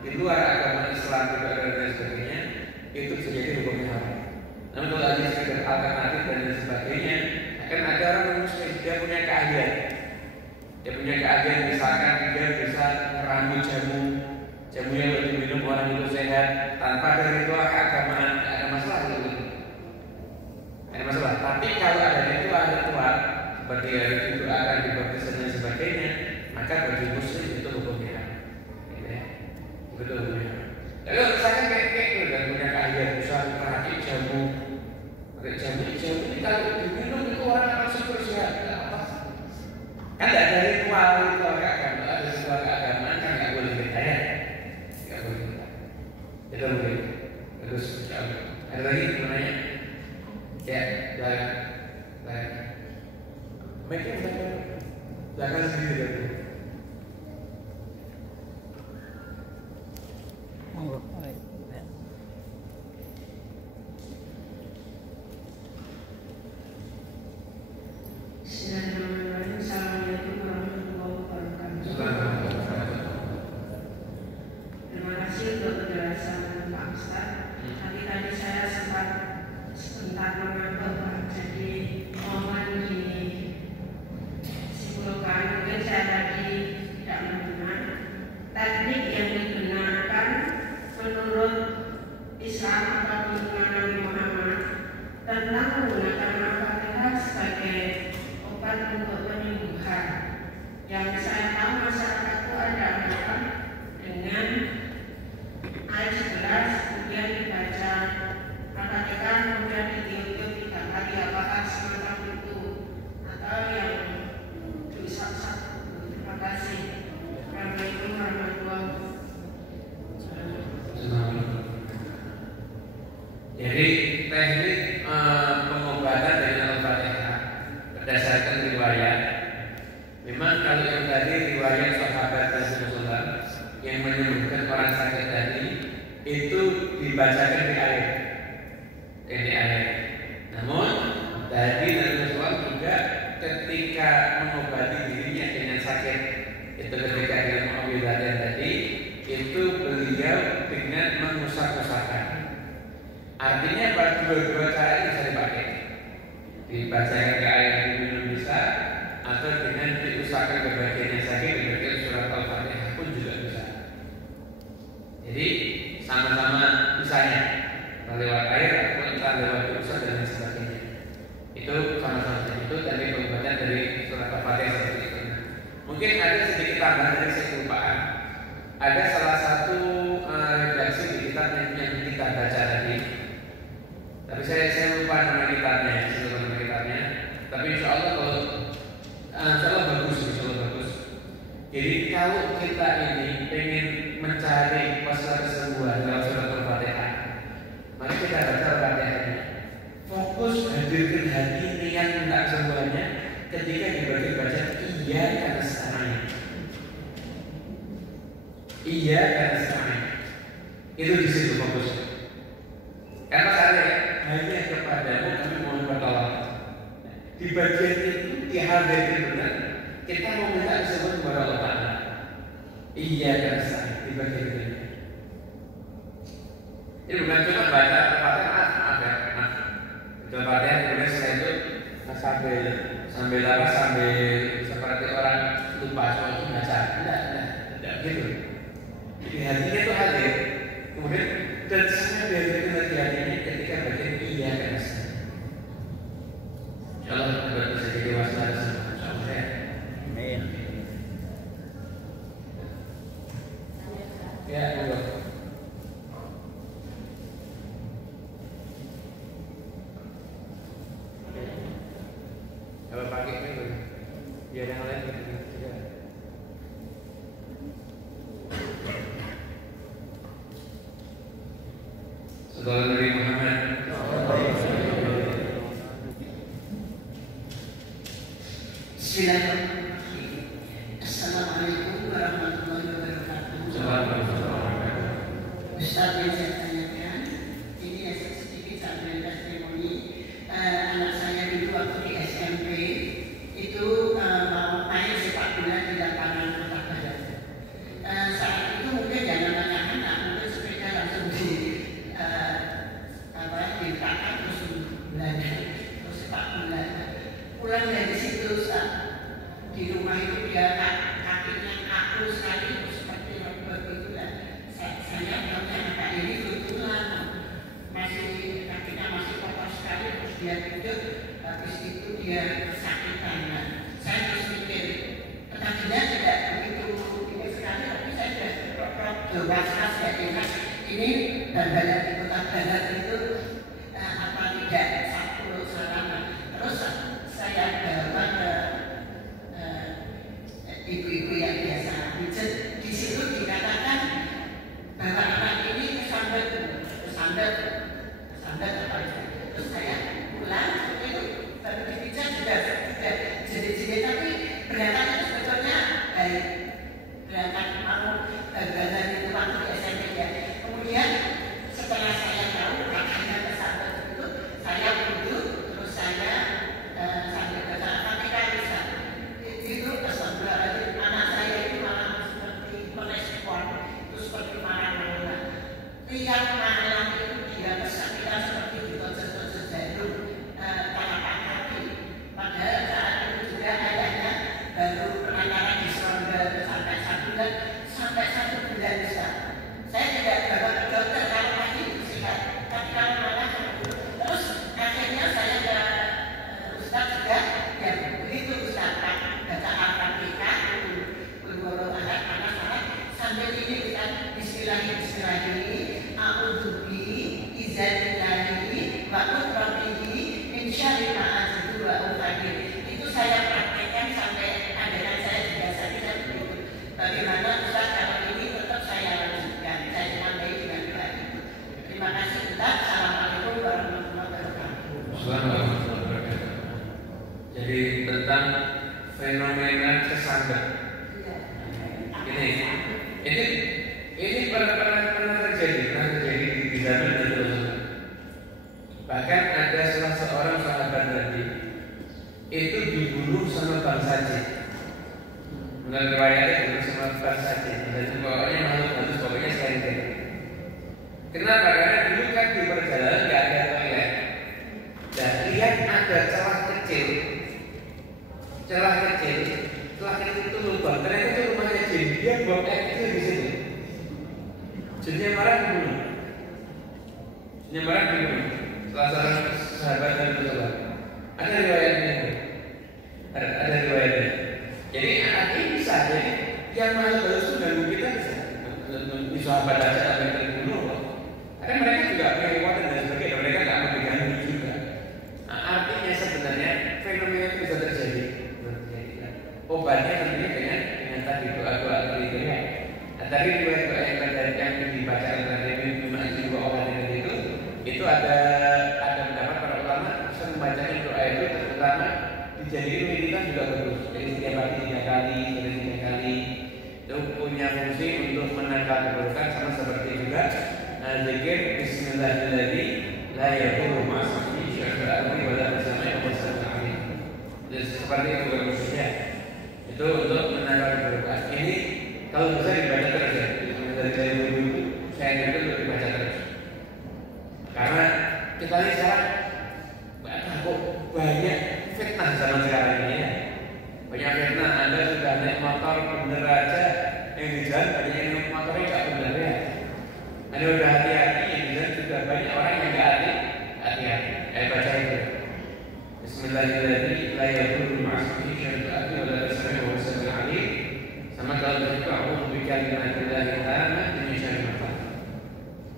di luar agama Islam dan sebagainya, itu bisa jadi hukumnya haram. Namun kalau ada sekedar alternatif dan sebagainya, akan ada orang non muslim dia punya keahlian. Dia punya keahlian misalkan dia bisa meramu jamu yang diminum orang itu sehat tanpa ada ritual keagamaan, tidak ada masalah itu. Ada masalah. Tapi kalau ada ritual seperti itu akan dibaptis dan sebagainya, maka bagi muslim itu hukumnya ya. Betul hukumnya. Tapi kalau misalkan kayak dan punya keahlian bisa meracik jamu ini kalau diminum itu orang akan super sehat. Kan tidak ada ritual keagamaan, ada ritual keagamaan kan nggak boleh bertanya, nggak boleh bertanya. Itu mungkin. Terus ada lagi menanya? Ya, baik. Mereka belakang sendiri dari. tentang menggunakan Al-Fatihah sebagai obat untuk penyembuhan. Yang saya tahu masyarakat itu ada orang dengan air segelas kemudian dibaca Al-Fatihah kemudian ditiup-tiup 3 kali, apakah semacam itu atau yang diusap-usap? Terima kasih. Assalamualaikum warahmatullahi wabarakatuh. Jadi teknik pengobatan dari Al-Fatihah berdasarkan riwayat. Memang kalau yang tadi riwayat sahabat Rasulullah yang menyembuhkan orang sakit tadi itu dibacakan di air, Namun tadi Rasulullah juga ketika mengobati dirinya dengan sakit itu ketika dia mengobati tadi itu beliau dengan mengusap-usapkan. Artinya dua-dua cara ini bisa dipakai. Dibacakan ke air diminum bisa, atau dengan diusapkan ke bagian yang sakit dibacakan surat Al-Fatihah pun juga bisa. Jadi sama-sama bisanya, lewat air ataupun entah lewat diusap dan lain sebagainya. Itu sama-sama itu tadi pengobatan dari surat Al-Fatihah seperti itu. Mungkin ada sedikit tambahan dari kelupaan. Ada salah satu redaksi di kitab yang kita baca tadi. Tapi saya lupa nama kitabnya, Tapi insya Allah bagus. Jadi kalau kita ini ingin mencari masalah kesembuhan dalam surat Al-Fatihah, mari kita baca Al-Fatihahnya. Fokus hadirkan hati niat minta kesembuhannya ketika dibaca iya karena sekarang. Iya karena sekarang. Itu di situ fokusnya. Karena saya hanya kepadamu kami mohon pertolongan. Di bagian itu dihadirkan benar. Kita mau minta kesembuhan kepada Allah Ta'ala. Iya kan saya di bagian ini. Ini bukan cuma baca Al-Fatihah, maaf. Al-Fatihah kemudian setelah itu sambil seperti orang lupa soal baca. Tidak gitu. Jadi hatinya itu hadir. Kemudian dan sangat dihadirkan hati-hatinya ketika bagian iya kan saya. Insya Allah kita bisa jadi waspada sama saya. Amin. Ya, boleh. Kalau pakai ini, biar yang lain juga. Saudara Nabi Muhammad. Bismillahirrahmanirrahim. Assalamualaikum warahmatullahi wabarakatuh. Ustaz yang saya tanyakan, ini sedikit sambil testimoni. Anak saya dulu waktu di SMP itu mau main sepak bola di lapangan Kota Barat. Saat itu mungkin jangan anak-anak, mungkin sepeda langsung dipakai terus belajar terus sepak bola. Pulang dari situ di rumah itu dia kakinya kaku sekali seperti robot itu dan saya bilang anak ini kebetulan masih kakinya masih kotor sekali terus dia duduk habis itu dia kesakitan. Saya terus mikir tadinya tidak begitu ini sekali tapi saya sudah dewasa saya ingat ini bandara di Kota Barat itu apa tidak satu sarana. Terus saya bawa ke ibu-ibu yang biasa pijat. Di situ dikatakan bahwa anak ini kesambet apa itu. Terus saya pulang itu baru dipijat sudah jadi tapi berangkatnya sebetulnya berangkat mau berangkat itu waktu di SMP ya. Kemudian setelah saya tahu kakaknya tentang fenomena kesandar. Ini pernah terjadi di zaman Rasulullah. Bahkan ada salah seorang sahabat Nabi itu dibunuh sama bangsa jin. Menurut riwayatnya dibunuh sama bangsa jin. Dan pokoknya makhluk halus, pokoknya selain itu. Kenapa? Karena dulu kan di perjalanan nggak ada toilet. Dan lihat ada celah kecil itu lubang. Ternyata itu rumahnya jin. Dia buang air kecil di situ. Jinnya marah dibunuh. Salah seorang sahabat Nabi Rasulullah. Ada riwayatnya. Jadi ini bisa jadi yang makhluk halus itu ganggu kita bisa. Di sahabat aja ada yang terbunuh. Karena mereka juga punya kekuatan dan sebagainya. Mereka nggak mau diganggu juga. Artinya sebenarnya fenomena itu bisa terjadi. Obatnya tentunya dengan tadi doa-doa itu ya. Tapi doa-doa yang dibacakan tadi memang itu juga obatnya itu ada pendapat para ulama bisa membacakan doa itu terutama dijadikan militan juga bagus. Jadi setiap hari 3 kali itu punya fungsi untuk menangkal keburukan, sama seperti juga zikir Bismillahirrahmanirrahim la yadurru ma'asmihi syai'un wa la tasmi'u wa tasmi'u. Jadi seperti itu bagusnya. Itu untuk menangkal keburukan. Ini kalau bisa dibaca terus ya. Dari dulu saya itu untuk dibaca terus. Karena kita lihat sekarang banyak fitnah zaman sekarang ini ya. Banyak fitnah. Anda sudah naik motor bener aja, yang di jalan banyak yang naik motornya nggak bener ya. Anda udah hati-hati, yang di jalan sudah banyak orang yang nggak hati-hati. Baca itu. Bismillahirrahmanirrahim. La yadurru ma'asmihi syai'un wa la tasmi'u wa tasmi'u alim. Sama kalau begitu aku berikan kalimat tammah min syarri ma khalaq.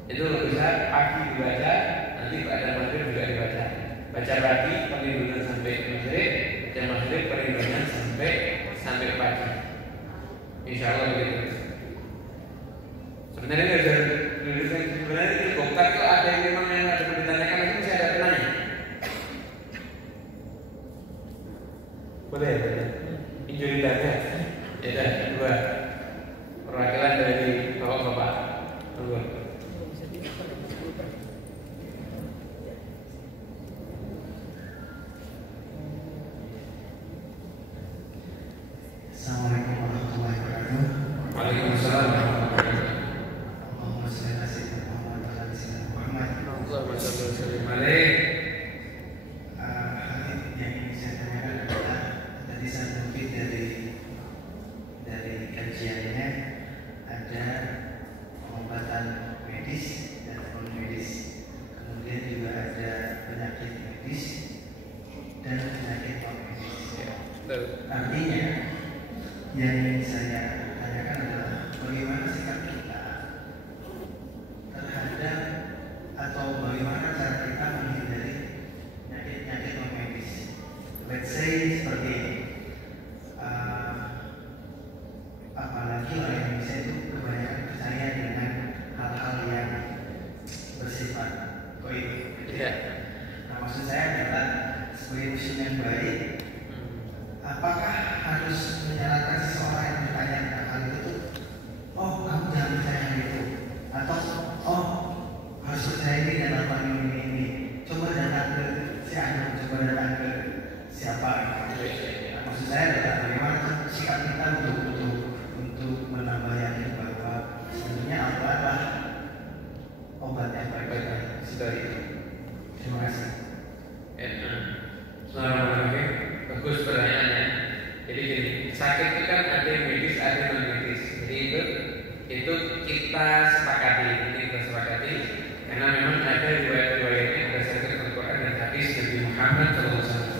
Itu bisa pagi dibaca, nanti pada maghrib juga dibaca. Baca pagi perlindungan sampai maghrib, baca maghrib perlindungan sampai pagi. Insyaallah begitu. Sebenarnya itu bongkar itu ada yang memang yang ada ditanyakan itu masih ada penanya. Boleh? Injury data. Ya, 2 perwakilan dari bapak-bapak. 2. Assalamualaikum warahmatullahi wabarakatuh. Waalaikumsalam warahmatullahi wabarakatuh. Allahumma shalli ala sayyidina Muhammad wa ala ali sayyidina Muhammad. Allahumma shalli wa sallim alaihi. Hal yang ingin saya tanyakan adalah tadi saya mungkin dari kajiannya ada pengobatan medis dan non medis, kemudian juga ada penyakit medis dan penyakit non medis. Artinya yang ingin saya tanyakan adalah bagaimana sikap kita terhadap atau bagaimana cara kita menghindari penyakit non medis. Let's say seperti ini. Apalagi orang Indonesia itu kebanyakan percaya dengan hal-hal yang bersifat goib. Nah, maksud saya adalah sebagai muslim yang baik, apakah harus menyarankan seseorang yang bertanya tentang hal itu, oh kamu jangan percaya hal itu, atau oh harus percaya ini dan apa ini, coba datang ke si Anu, coba datang ke siapa? Maksud saya adalah bagaimana sikap kita untuk menambah yakin bahwa sebenarnya apa adalah obat yang baik sekali itu. Terima kasih. Bismillahirrahmanirrahim. Bagus pertanyaannya. Jadi gini, sakit itu kan ada yang medis, ada yang non medis. Jadi itu kita sepakati, karena memang ada riwayat-riwayatnya berdasarkan Al-Quran dan hadis Nabi Muhammad SAW.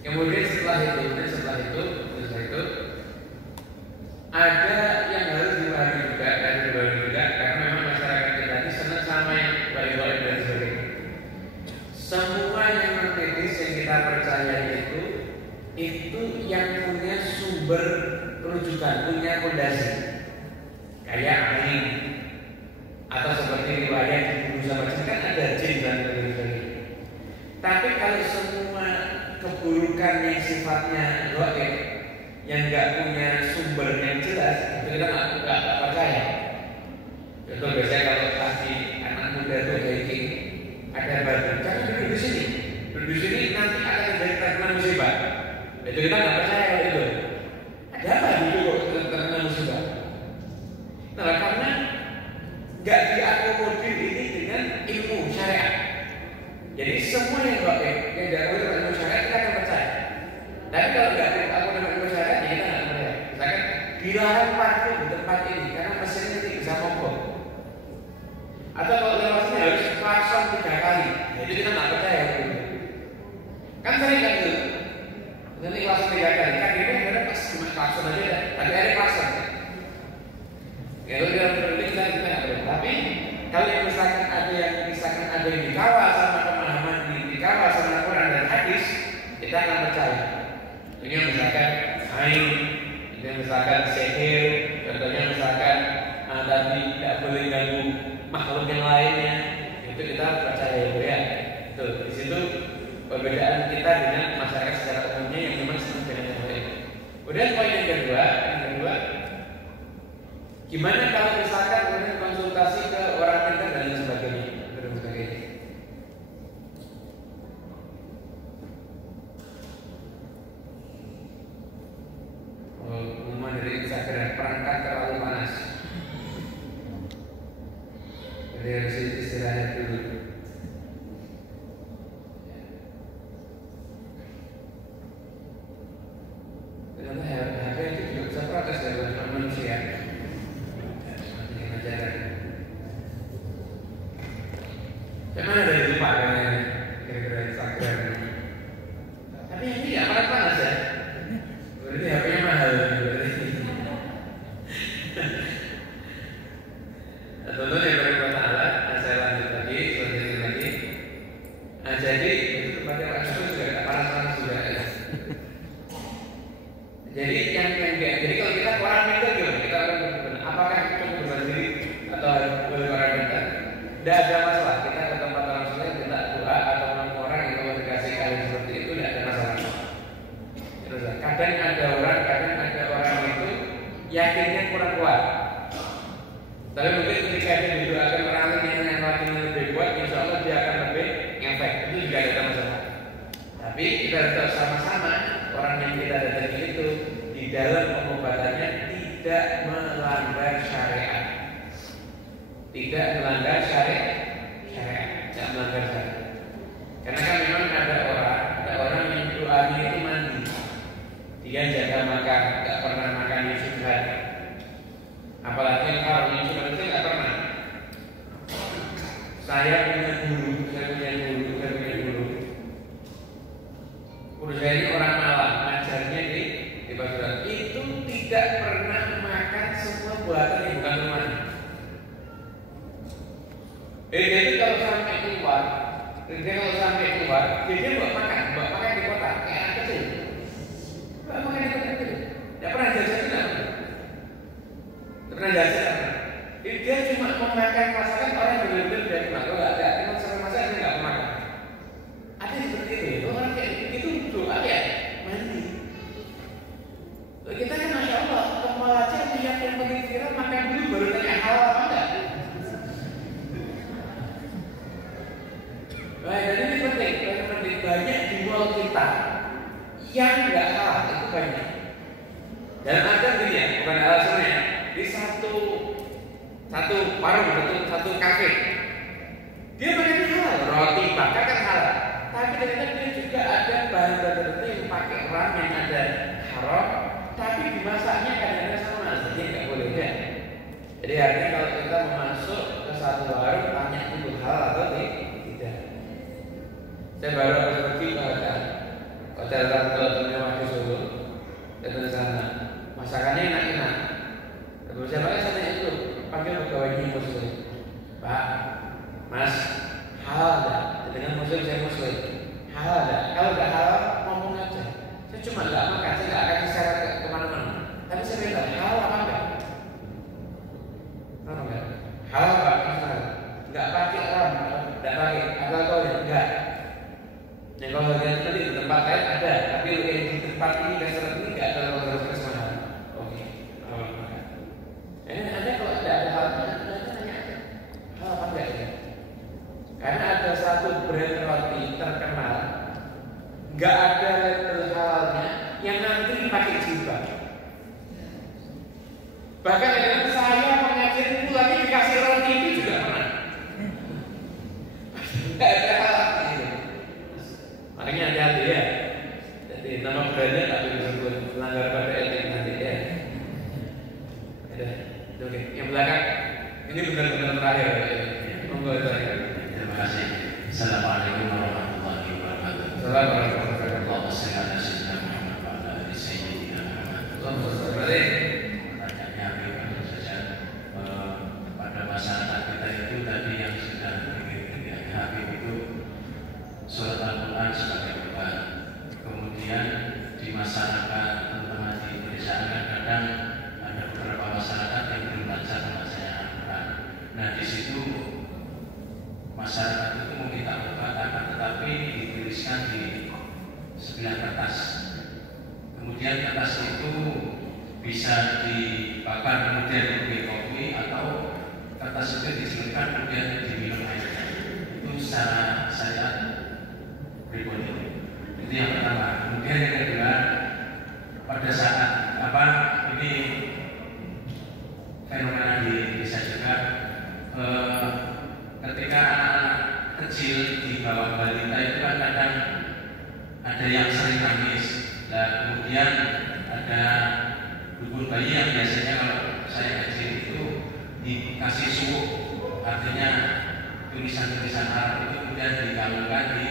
Kemudian setelah itu ada yang harus dipahami juga karena memang masyarakat kita ini senang sama yang baik-baik dan sebagainya. Semua yang non-medis yang kita percaya itu yang punya sumber rujukan, punya fondasi, kayak angin atau seperti riwayat di buku sama kan ada jin dan sebagainya. Tapi kalau semua keburukan yang sifatnya gaib, yang nggak punya sumber yang jelas, itu kita nggak percaya. Contoh biasanya kalau kasih anak muda itu hiking, ada batu, jangan duduk di sini. Duduk di sini nanti akan terjadi terkena musibah. Itu kita nggak percaya kalau itu. Ada apa duduk kok terkena musibah? Nah, karena nggak diakomodir ini dengan ilmu syariat. Jadi semua yang gaib, yang diakomodir dengan ilmu syariat kita akan percaya. Tapi kalau nggak diakomodir dengan ilmu syariat, ya kita nggak percaya. Misalkan dilarang parkir di tempat ini karena mesinnya tidak bisa mogok. Atau kalau lewatnya harus klakson 3 kali, nah itu kita nggak percaya. Kan sering kan itu, nanti klakson 3 kali, kan ini kadang pas cuma klakson aja, tapi ada klakson. Ya itu dalam politik kita nggak percaya. Tapi kalau yang misalkan ada yang dikawal sama pemahaman, dikawal sama Quran dan hadis, kita akan percaya. Ini misalkan ain, ini misalkan sihir, contohnya misalkan tadi tidak boleh ganggu makhluk yang lainnya, itu kita percaya ya. Tuh, di situ perbedaan kita dengan masyarakat secara umumnya yang memang senang dengan yang lain. Kemudian poin yang kedua, gimana kalau misalkan kemudian konsultasi ke orang pintar dan lain sebagainya, Umuman dari Instagram, perangkat terlalu panas. Jadi harus istirahat dulu. Ternyata HP itu juga bisa protes dari manusia. Ini ajaran. Gimana dari lupa kira-kira Instagram? Tapi ini tidak panas ya. Berarti HP-nya mahal. Tentunya bagaimana alat, saya lanjut lagi. Nah, jadi itu tempatnya Pak Jokowi juga tidak panas-panas juga ya. Jadi jadi kalau kita orang pintar gimana? Kita orang pintar, apakah kita berbahasa diri atau boleh orang pintar? Tidak ada masalah. Kita ke tempat orang soleh minta doa atau orang yang kalau dikasih kali seperti itu tidak ada masalah. Terus kadang ada orang itu yakinnya kurang kuat. Tapi mungkin ketika dia didoakan orang lain yang yakinnya lebih kuat, insya Allah dia akan lebih ngefek. Itu juga ada masalah. Tapi kita tetap sama-sama orang yang kita datangi itu di dalam pengobatannya tidak melanggar syariat. Tidak melanggar syariat. Tidak melanggar syariat. Karena kan memang ada orang yang doanya itu mandi. Dia jaga makan, tidak pernah makan yang subhan. Apalagi yang kalau yang subhan itu tidak pernah. Saya punya guru. Guru saya ini orang Malang, ajarnya di Pasuruan. Itu tidak pernah makan semua buatan yang bukan rumahnya. Jadi kalau sampai keluar, dia buat makan di kota, kayak anak kecil. Buat makan di kota kecil. Tidak pernah jajan, tidak pernah jajan. Dia cuma memakan masakan orang yang benar-benar tidak pernah. Kalau ada masakan dia nggak pernah makan. Ada seperti itu. Orang kayak itu doa ya mandi. Kita kan masya Allah, kepala aja lihat yang pemikiran makan dulu baru tanya halal apa enggak. Baik, dan ini penting. Banyak di mall kita yang nggak halal itu banyak. Dan ada gini ya, bukan alasannya. Di satu warung, satu kafe, dia makan halal, roti bakar kan halal. Tapi ternyata dia juga ada bahan tertentu yang pakai ram yang ada haram, tapi dimasaknya kadang-kadang sama, jadi nggak boleh ya. Jadi artinya kalau kita mau masuk ke satu warung, tanya itu halal atau tidak. Saya baru pergi ke hotel Rantel waktu Solo, datang ke sana, masakannya enak-enak. Terus saya tanya itu, panggil pegawainya Muslim, Pak, Mas, halal enggak? Dengan Muslim saya Muslim, halal enggak? Kalau enggak halal, ngomong aja. Saya cuma enggak makan, saya enggak akan isyarat kemana-mana. Tapi saya minta halal apa enggak? Halal enggak? Halal Pak, enggak pakai ram, enggak pakai alkohol, enggak. Yang kalau lihat tadi di tempat lain satu brand roti terkenal, nggak ada label halalnya, yang ngantri pakai jilbab. Bahkan dengan saya pengajian pulangnya dikasih roti itu juga pernah. Nggak ada halalnya itu. Makanya hati-hati ya. Jadi nama brandnya tak boleh disebut, melanggar pada etik nanti ya. Oke, yang belakang ini benar-benar terakhir. Monggo terakhir. Terima kasih. Assalamualaikum warahmatullahi wabarakatuh. Assalamualaikum warahmatullahi wabarakatuh. Pertanyaannya tentu saja pada masyarakat kita itu tadi yang sudah dikatakan Habib itu surat Al-Quran sebagai obat. Kemudian di masyarakat terutama di pedesaan kadang ada beberapa masyarakat yang belum lancar membaca Al-Quran. Nah di situ masyarakat itu meminta obat tetapi dituliskan di sebelah kertas. Kemudian kertas itu bisa dibakar kemudian diberi kopi atau kertas itu dicelupkan kemudian diminum airnya. Itu secara syariat pribadi. Itu yang pertama. Kemudian yang kedua, pada saat ini fenomena di desa juga ketika anak kecil di bawah balita itu kan kadang ada yang sering nangis. Nah kemudian ada dukun bayi yang biasanya kalau saya kecil itu dikasih suuk, artinya tulisan-tulisan Arab itu kemudian dikalungkan di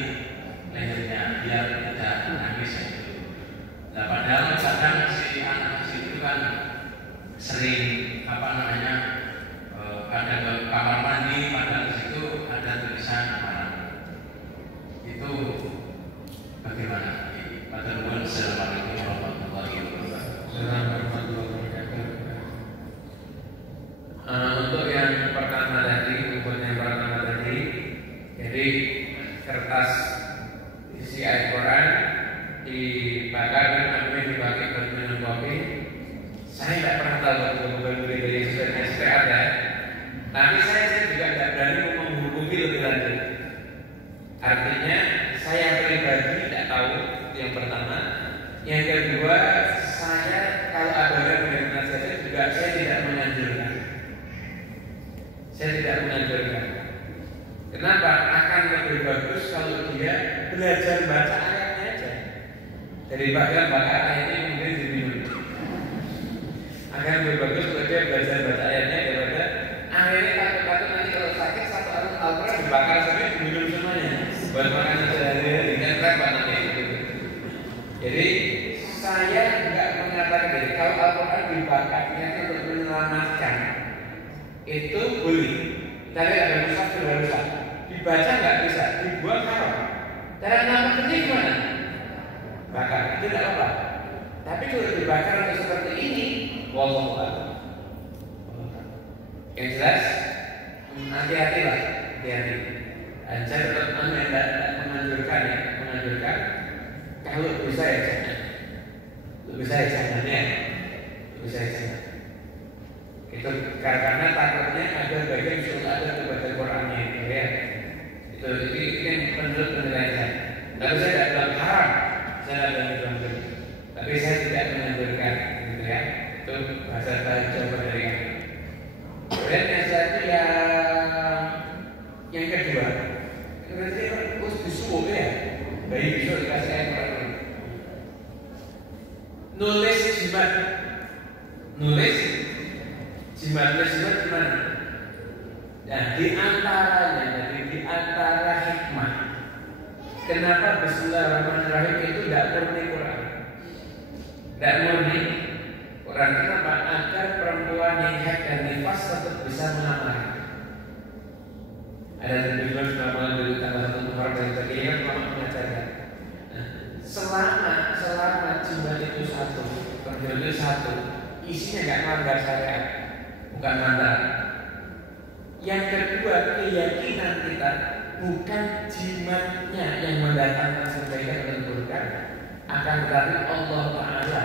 lehernya biar tidak nangis itu. Nah padahal kadang si anak kecil itu kan sering kadang ke kamar mandi padahal di situ ada tulisan Arab. Itu bagaimana? Assalamualaikum warahmatullahi wabarakatuh. Untuk yang pertama tadi, jadi kertas isi Al-Quran dibakar dan akhirnya dipakai buat minum kopi. Saya tidak pernah tahu bukan dari SPA ada. Tapi saya juga tidak berani menghubungi lebih lanjut. Artinya saya pribadi tidak tahu. Yang pertama, yang kedua, saya kalau ada benar-benar saja juga saya tidak menganjurkan. Saya tidak menganjurkan. Kenapa? Akan lebih bagus kalau dia belajar baca ayatnya aja. Daripada baca ayatnya kemudian diminum. Akan lebih bagus kalau dia belajar baca ayatnya daripada akhirnya takut-takut nanti kalau sakit satu Al-Quran dibakar sampai diminum semuanya. Buat makan sehari-hari kan repot nanti. Jadi saya tidak mengatakan jadi kalau Al-Quran dibakarnya untuk menyelamatkan itu boleh. Tapi ada musafir rusak, dibaca nggak bisa, dibuang haram. Cara menyelamatkannya gimana? Bakar, itu tidak apa. Tapi kalau dibakar untuk seperti ini, wallahu a'lam. Yang jelas, hati-hatilah, hati-hati. Dan saya tetap menganjurkan kalau bisa ya jangan. Bisa ya jangan ya. Bisa ya jangan. Itu karena takutnya ada bagian sudah ada kebaca Qurannya ya. Itu kan menurut penilaian saya. Tapi saya tidak bilang haram. Saya tidak bilang tapi saya tidak menganjurkan gitu ya. Itu bahasa Jawa dari kami. Kemudian yang satu yang kedua, berarti harus disuruh ya. Bayi bisa dikasih air Quran. Nulis jimat gimana? Nah, di antara hikmah. Kenapa Bismillahirrahmanirrahim itu tidak murni Quran? Tidak murni Quran kenapa? Agar perempuan yang haid dan nifas tetap bisa mengamalkan. Ada tujuan selama dari tanggal 1 Muharram dan sebagainya ulama mengajarkan. Selama jimat itu satu, perjuangan itu satu, isinya nggak melanggar syariat, bukan mantan. Yang kedua, keyakinan kita bukan jimatnya yang mendatangkan kebaikan dan keburukan, akan tetapi Allah Taala.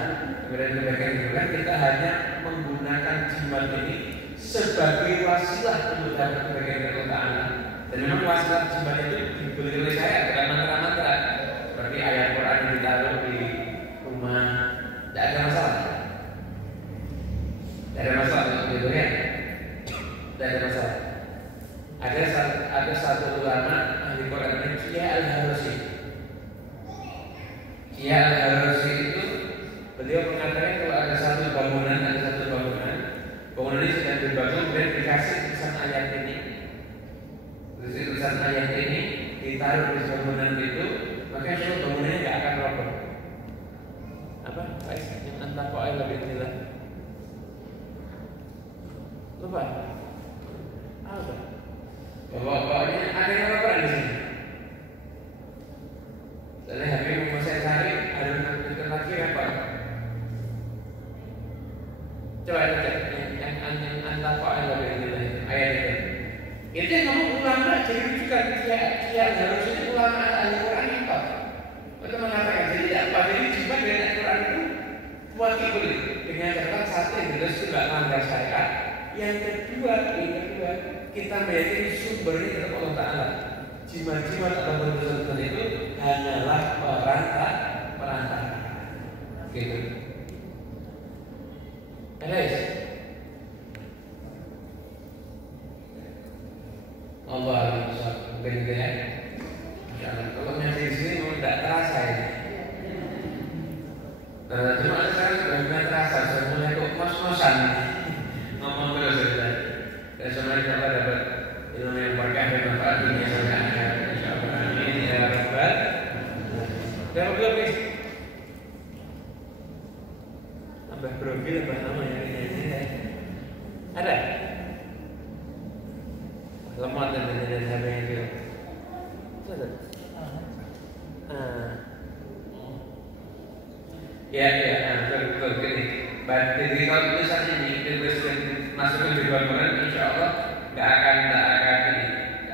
Kemudian kita hanya menggunakan jimat ini sebagai wasilah untuk dapat kebaikan Allah Taala. Dan memang wasilah jemaah itu dibeli oleh saya, bukan mantra-mantra. Seperti ayat Quran yang ditaruh di rumah, tidak ada masalah. Tidak ada masalah untuk itu ya. Tidak ada masalah. Ada satu ulama ahli Quran yang Kiai Al-Harusi. Kiai Al-Harusi itu beliau mengatakan kalau ada satu bangunan ini sedang dibangun, kemudian dikasih tulisan ayat ini. Tulisan ayat ini ditaruh di bangunan itu, maka seluruh bangunannya nggak akan roboh. Apa? Yang entah kok ayat lebih jelas. Lupa. Apa? Pokoknya ada yang apa di sini? Saya Habib mau saya cari, ada yang lagi apa? Coba cek yang antara kok ayat itu. Itu yang ngomong ulama, jadi juga Kiai harus itu ulama ahli Quran itu. Itu mengatakan jadi apa? Jadi juga dengan Quran itu wakil dengan catatan satu yang jelas itu nggak melanggar syariat. Yang kedua kita meyakini sumbernya dari Allah Taala. Jimat-jimat atau bentuk-bentuk itu hanyalah perantara. Gitu. Guys, Allah mungkin gitu ya. Kalau nyari di sini memang tidak terasa ini. Cuma sekarang sudah mulai terasa, sudah mulai kok kos-kosan. Ngomong terus saja. Dan semuanya kita dapat ilmu yang berkah dan manfaat dunia sampai akhirat. Insyaallah. Amin ya rabbal. Dapat belum nih? Tambah profil apa namanya ini? Ada? Lemot dan sampai yang itu. Sudah. Ya, betul gini. Jadi kalau tulisan ini dituliskan masukin di bangunan, insya Allah nggak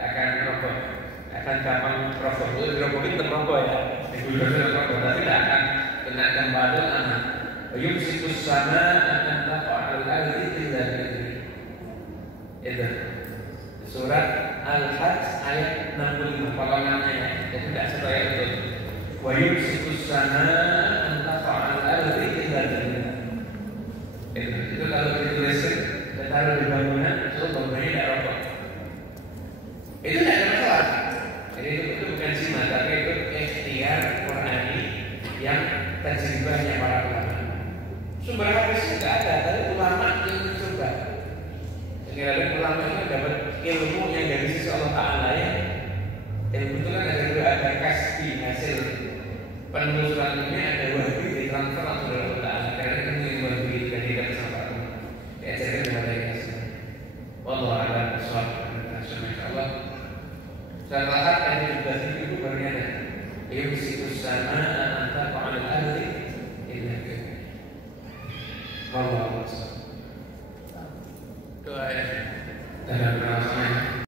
akan roboh, akan gampang roboh. Dirobohin terroboh ya, terroboh, tapi tidak akan kena tembakan aman. Yumsikus sama akan taqa'al ardi illa bi'idzni. Itu surat Al-Hajj ayat 65 potongannya. Itu tidak satu ayat itu. Wa yumsikus sama an taqa'al ardi illa bi'idzni. Itu kalau dituliskan ditaruh di bangunan, itu bangunannya tidak roboh. Itu tidak ada masalah. Jadi itu bukan jimat, tapi itu ikhtiar Qur'ani yang tajribahnya para ulama. Sumber hadisnya tidak ada, tapi ulama yang mencoba. Sekiranya ulama itu dapat ilmu yang dari sisi Allah Taala ya. Ilmu itu kan ada kasbi hasil penelusuran ini, ada wahyu ditransfer langsung dari Allah Taala. Karena itu yang wahyu dari kata sama Allah. Diajarkan kepada kita. Wallahu a'lam bishawab. Insyaallah. Setelah ayat 17 itu berkata, yumsikus sama anta qa'al ardi illa bi'idzni. Wallahu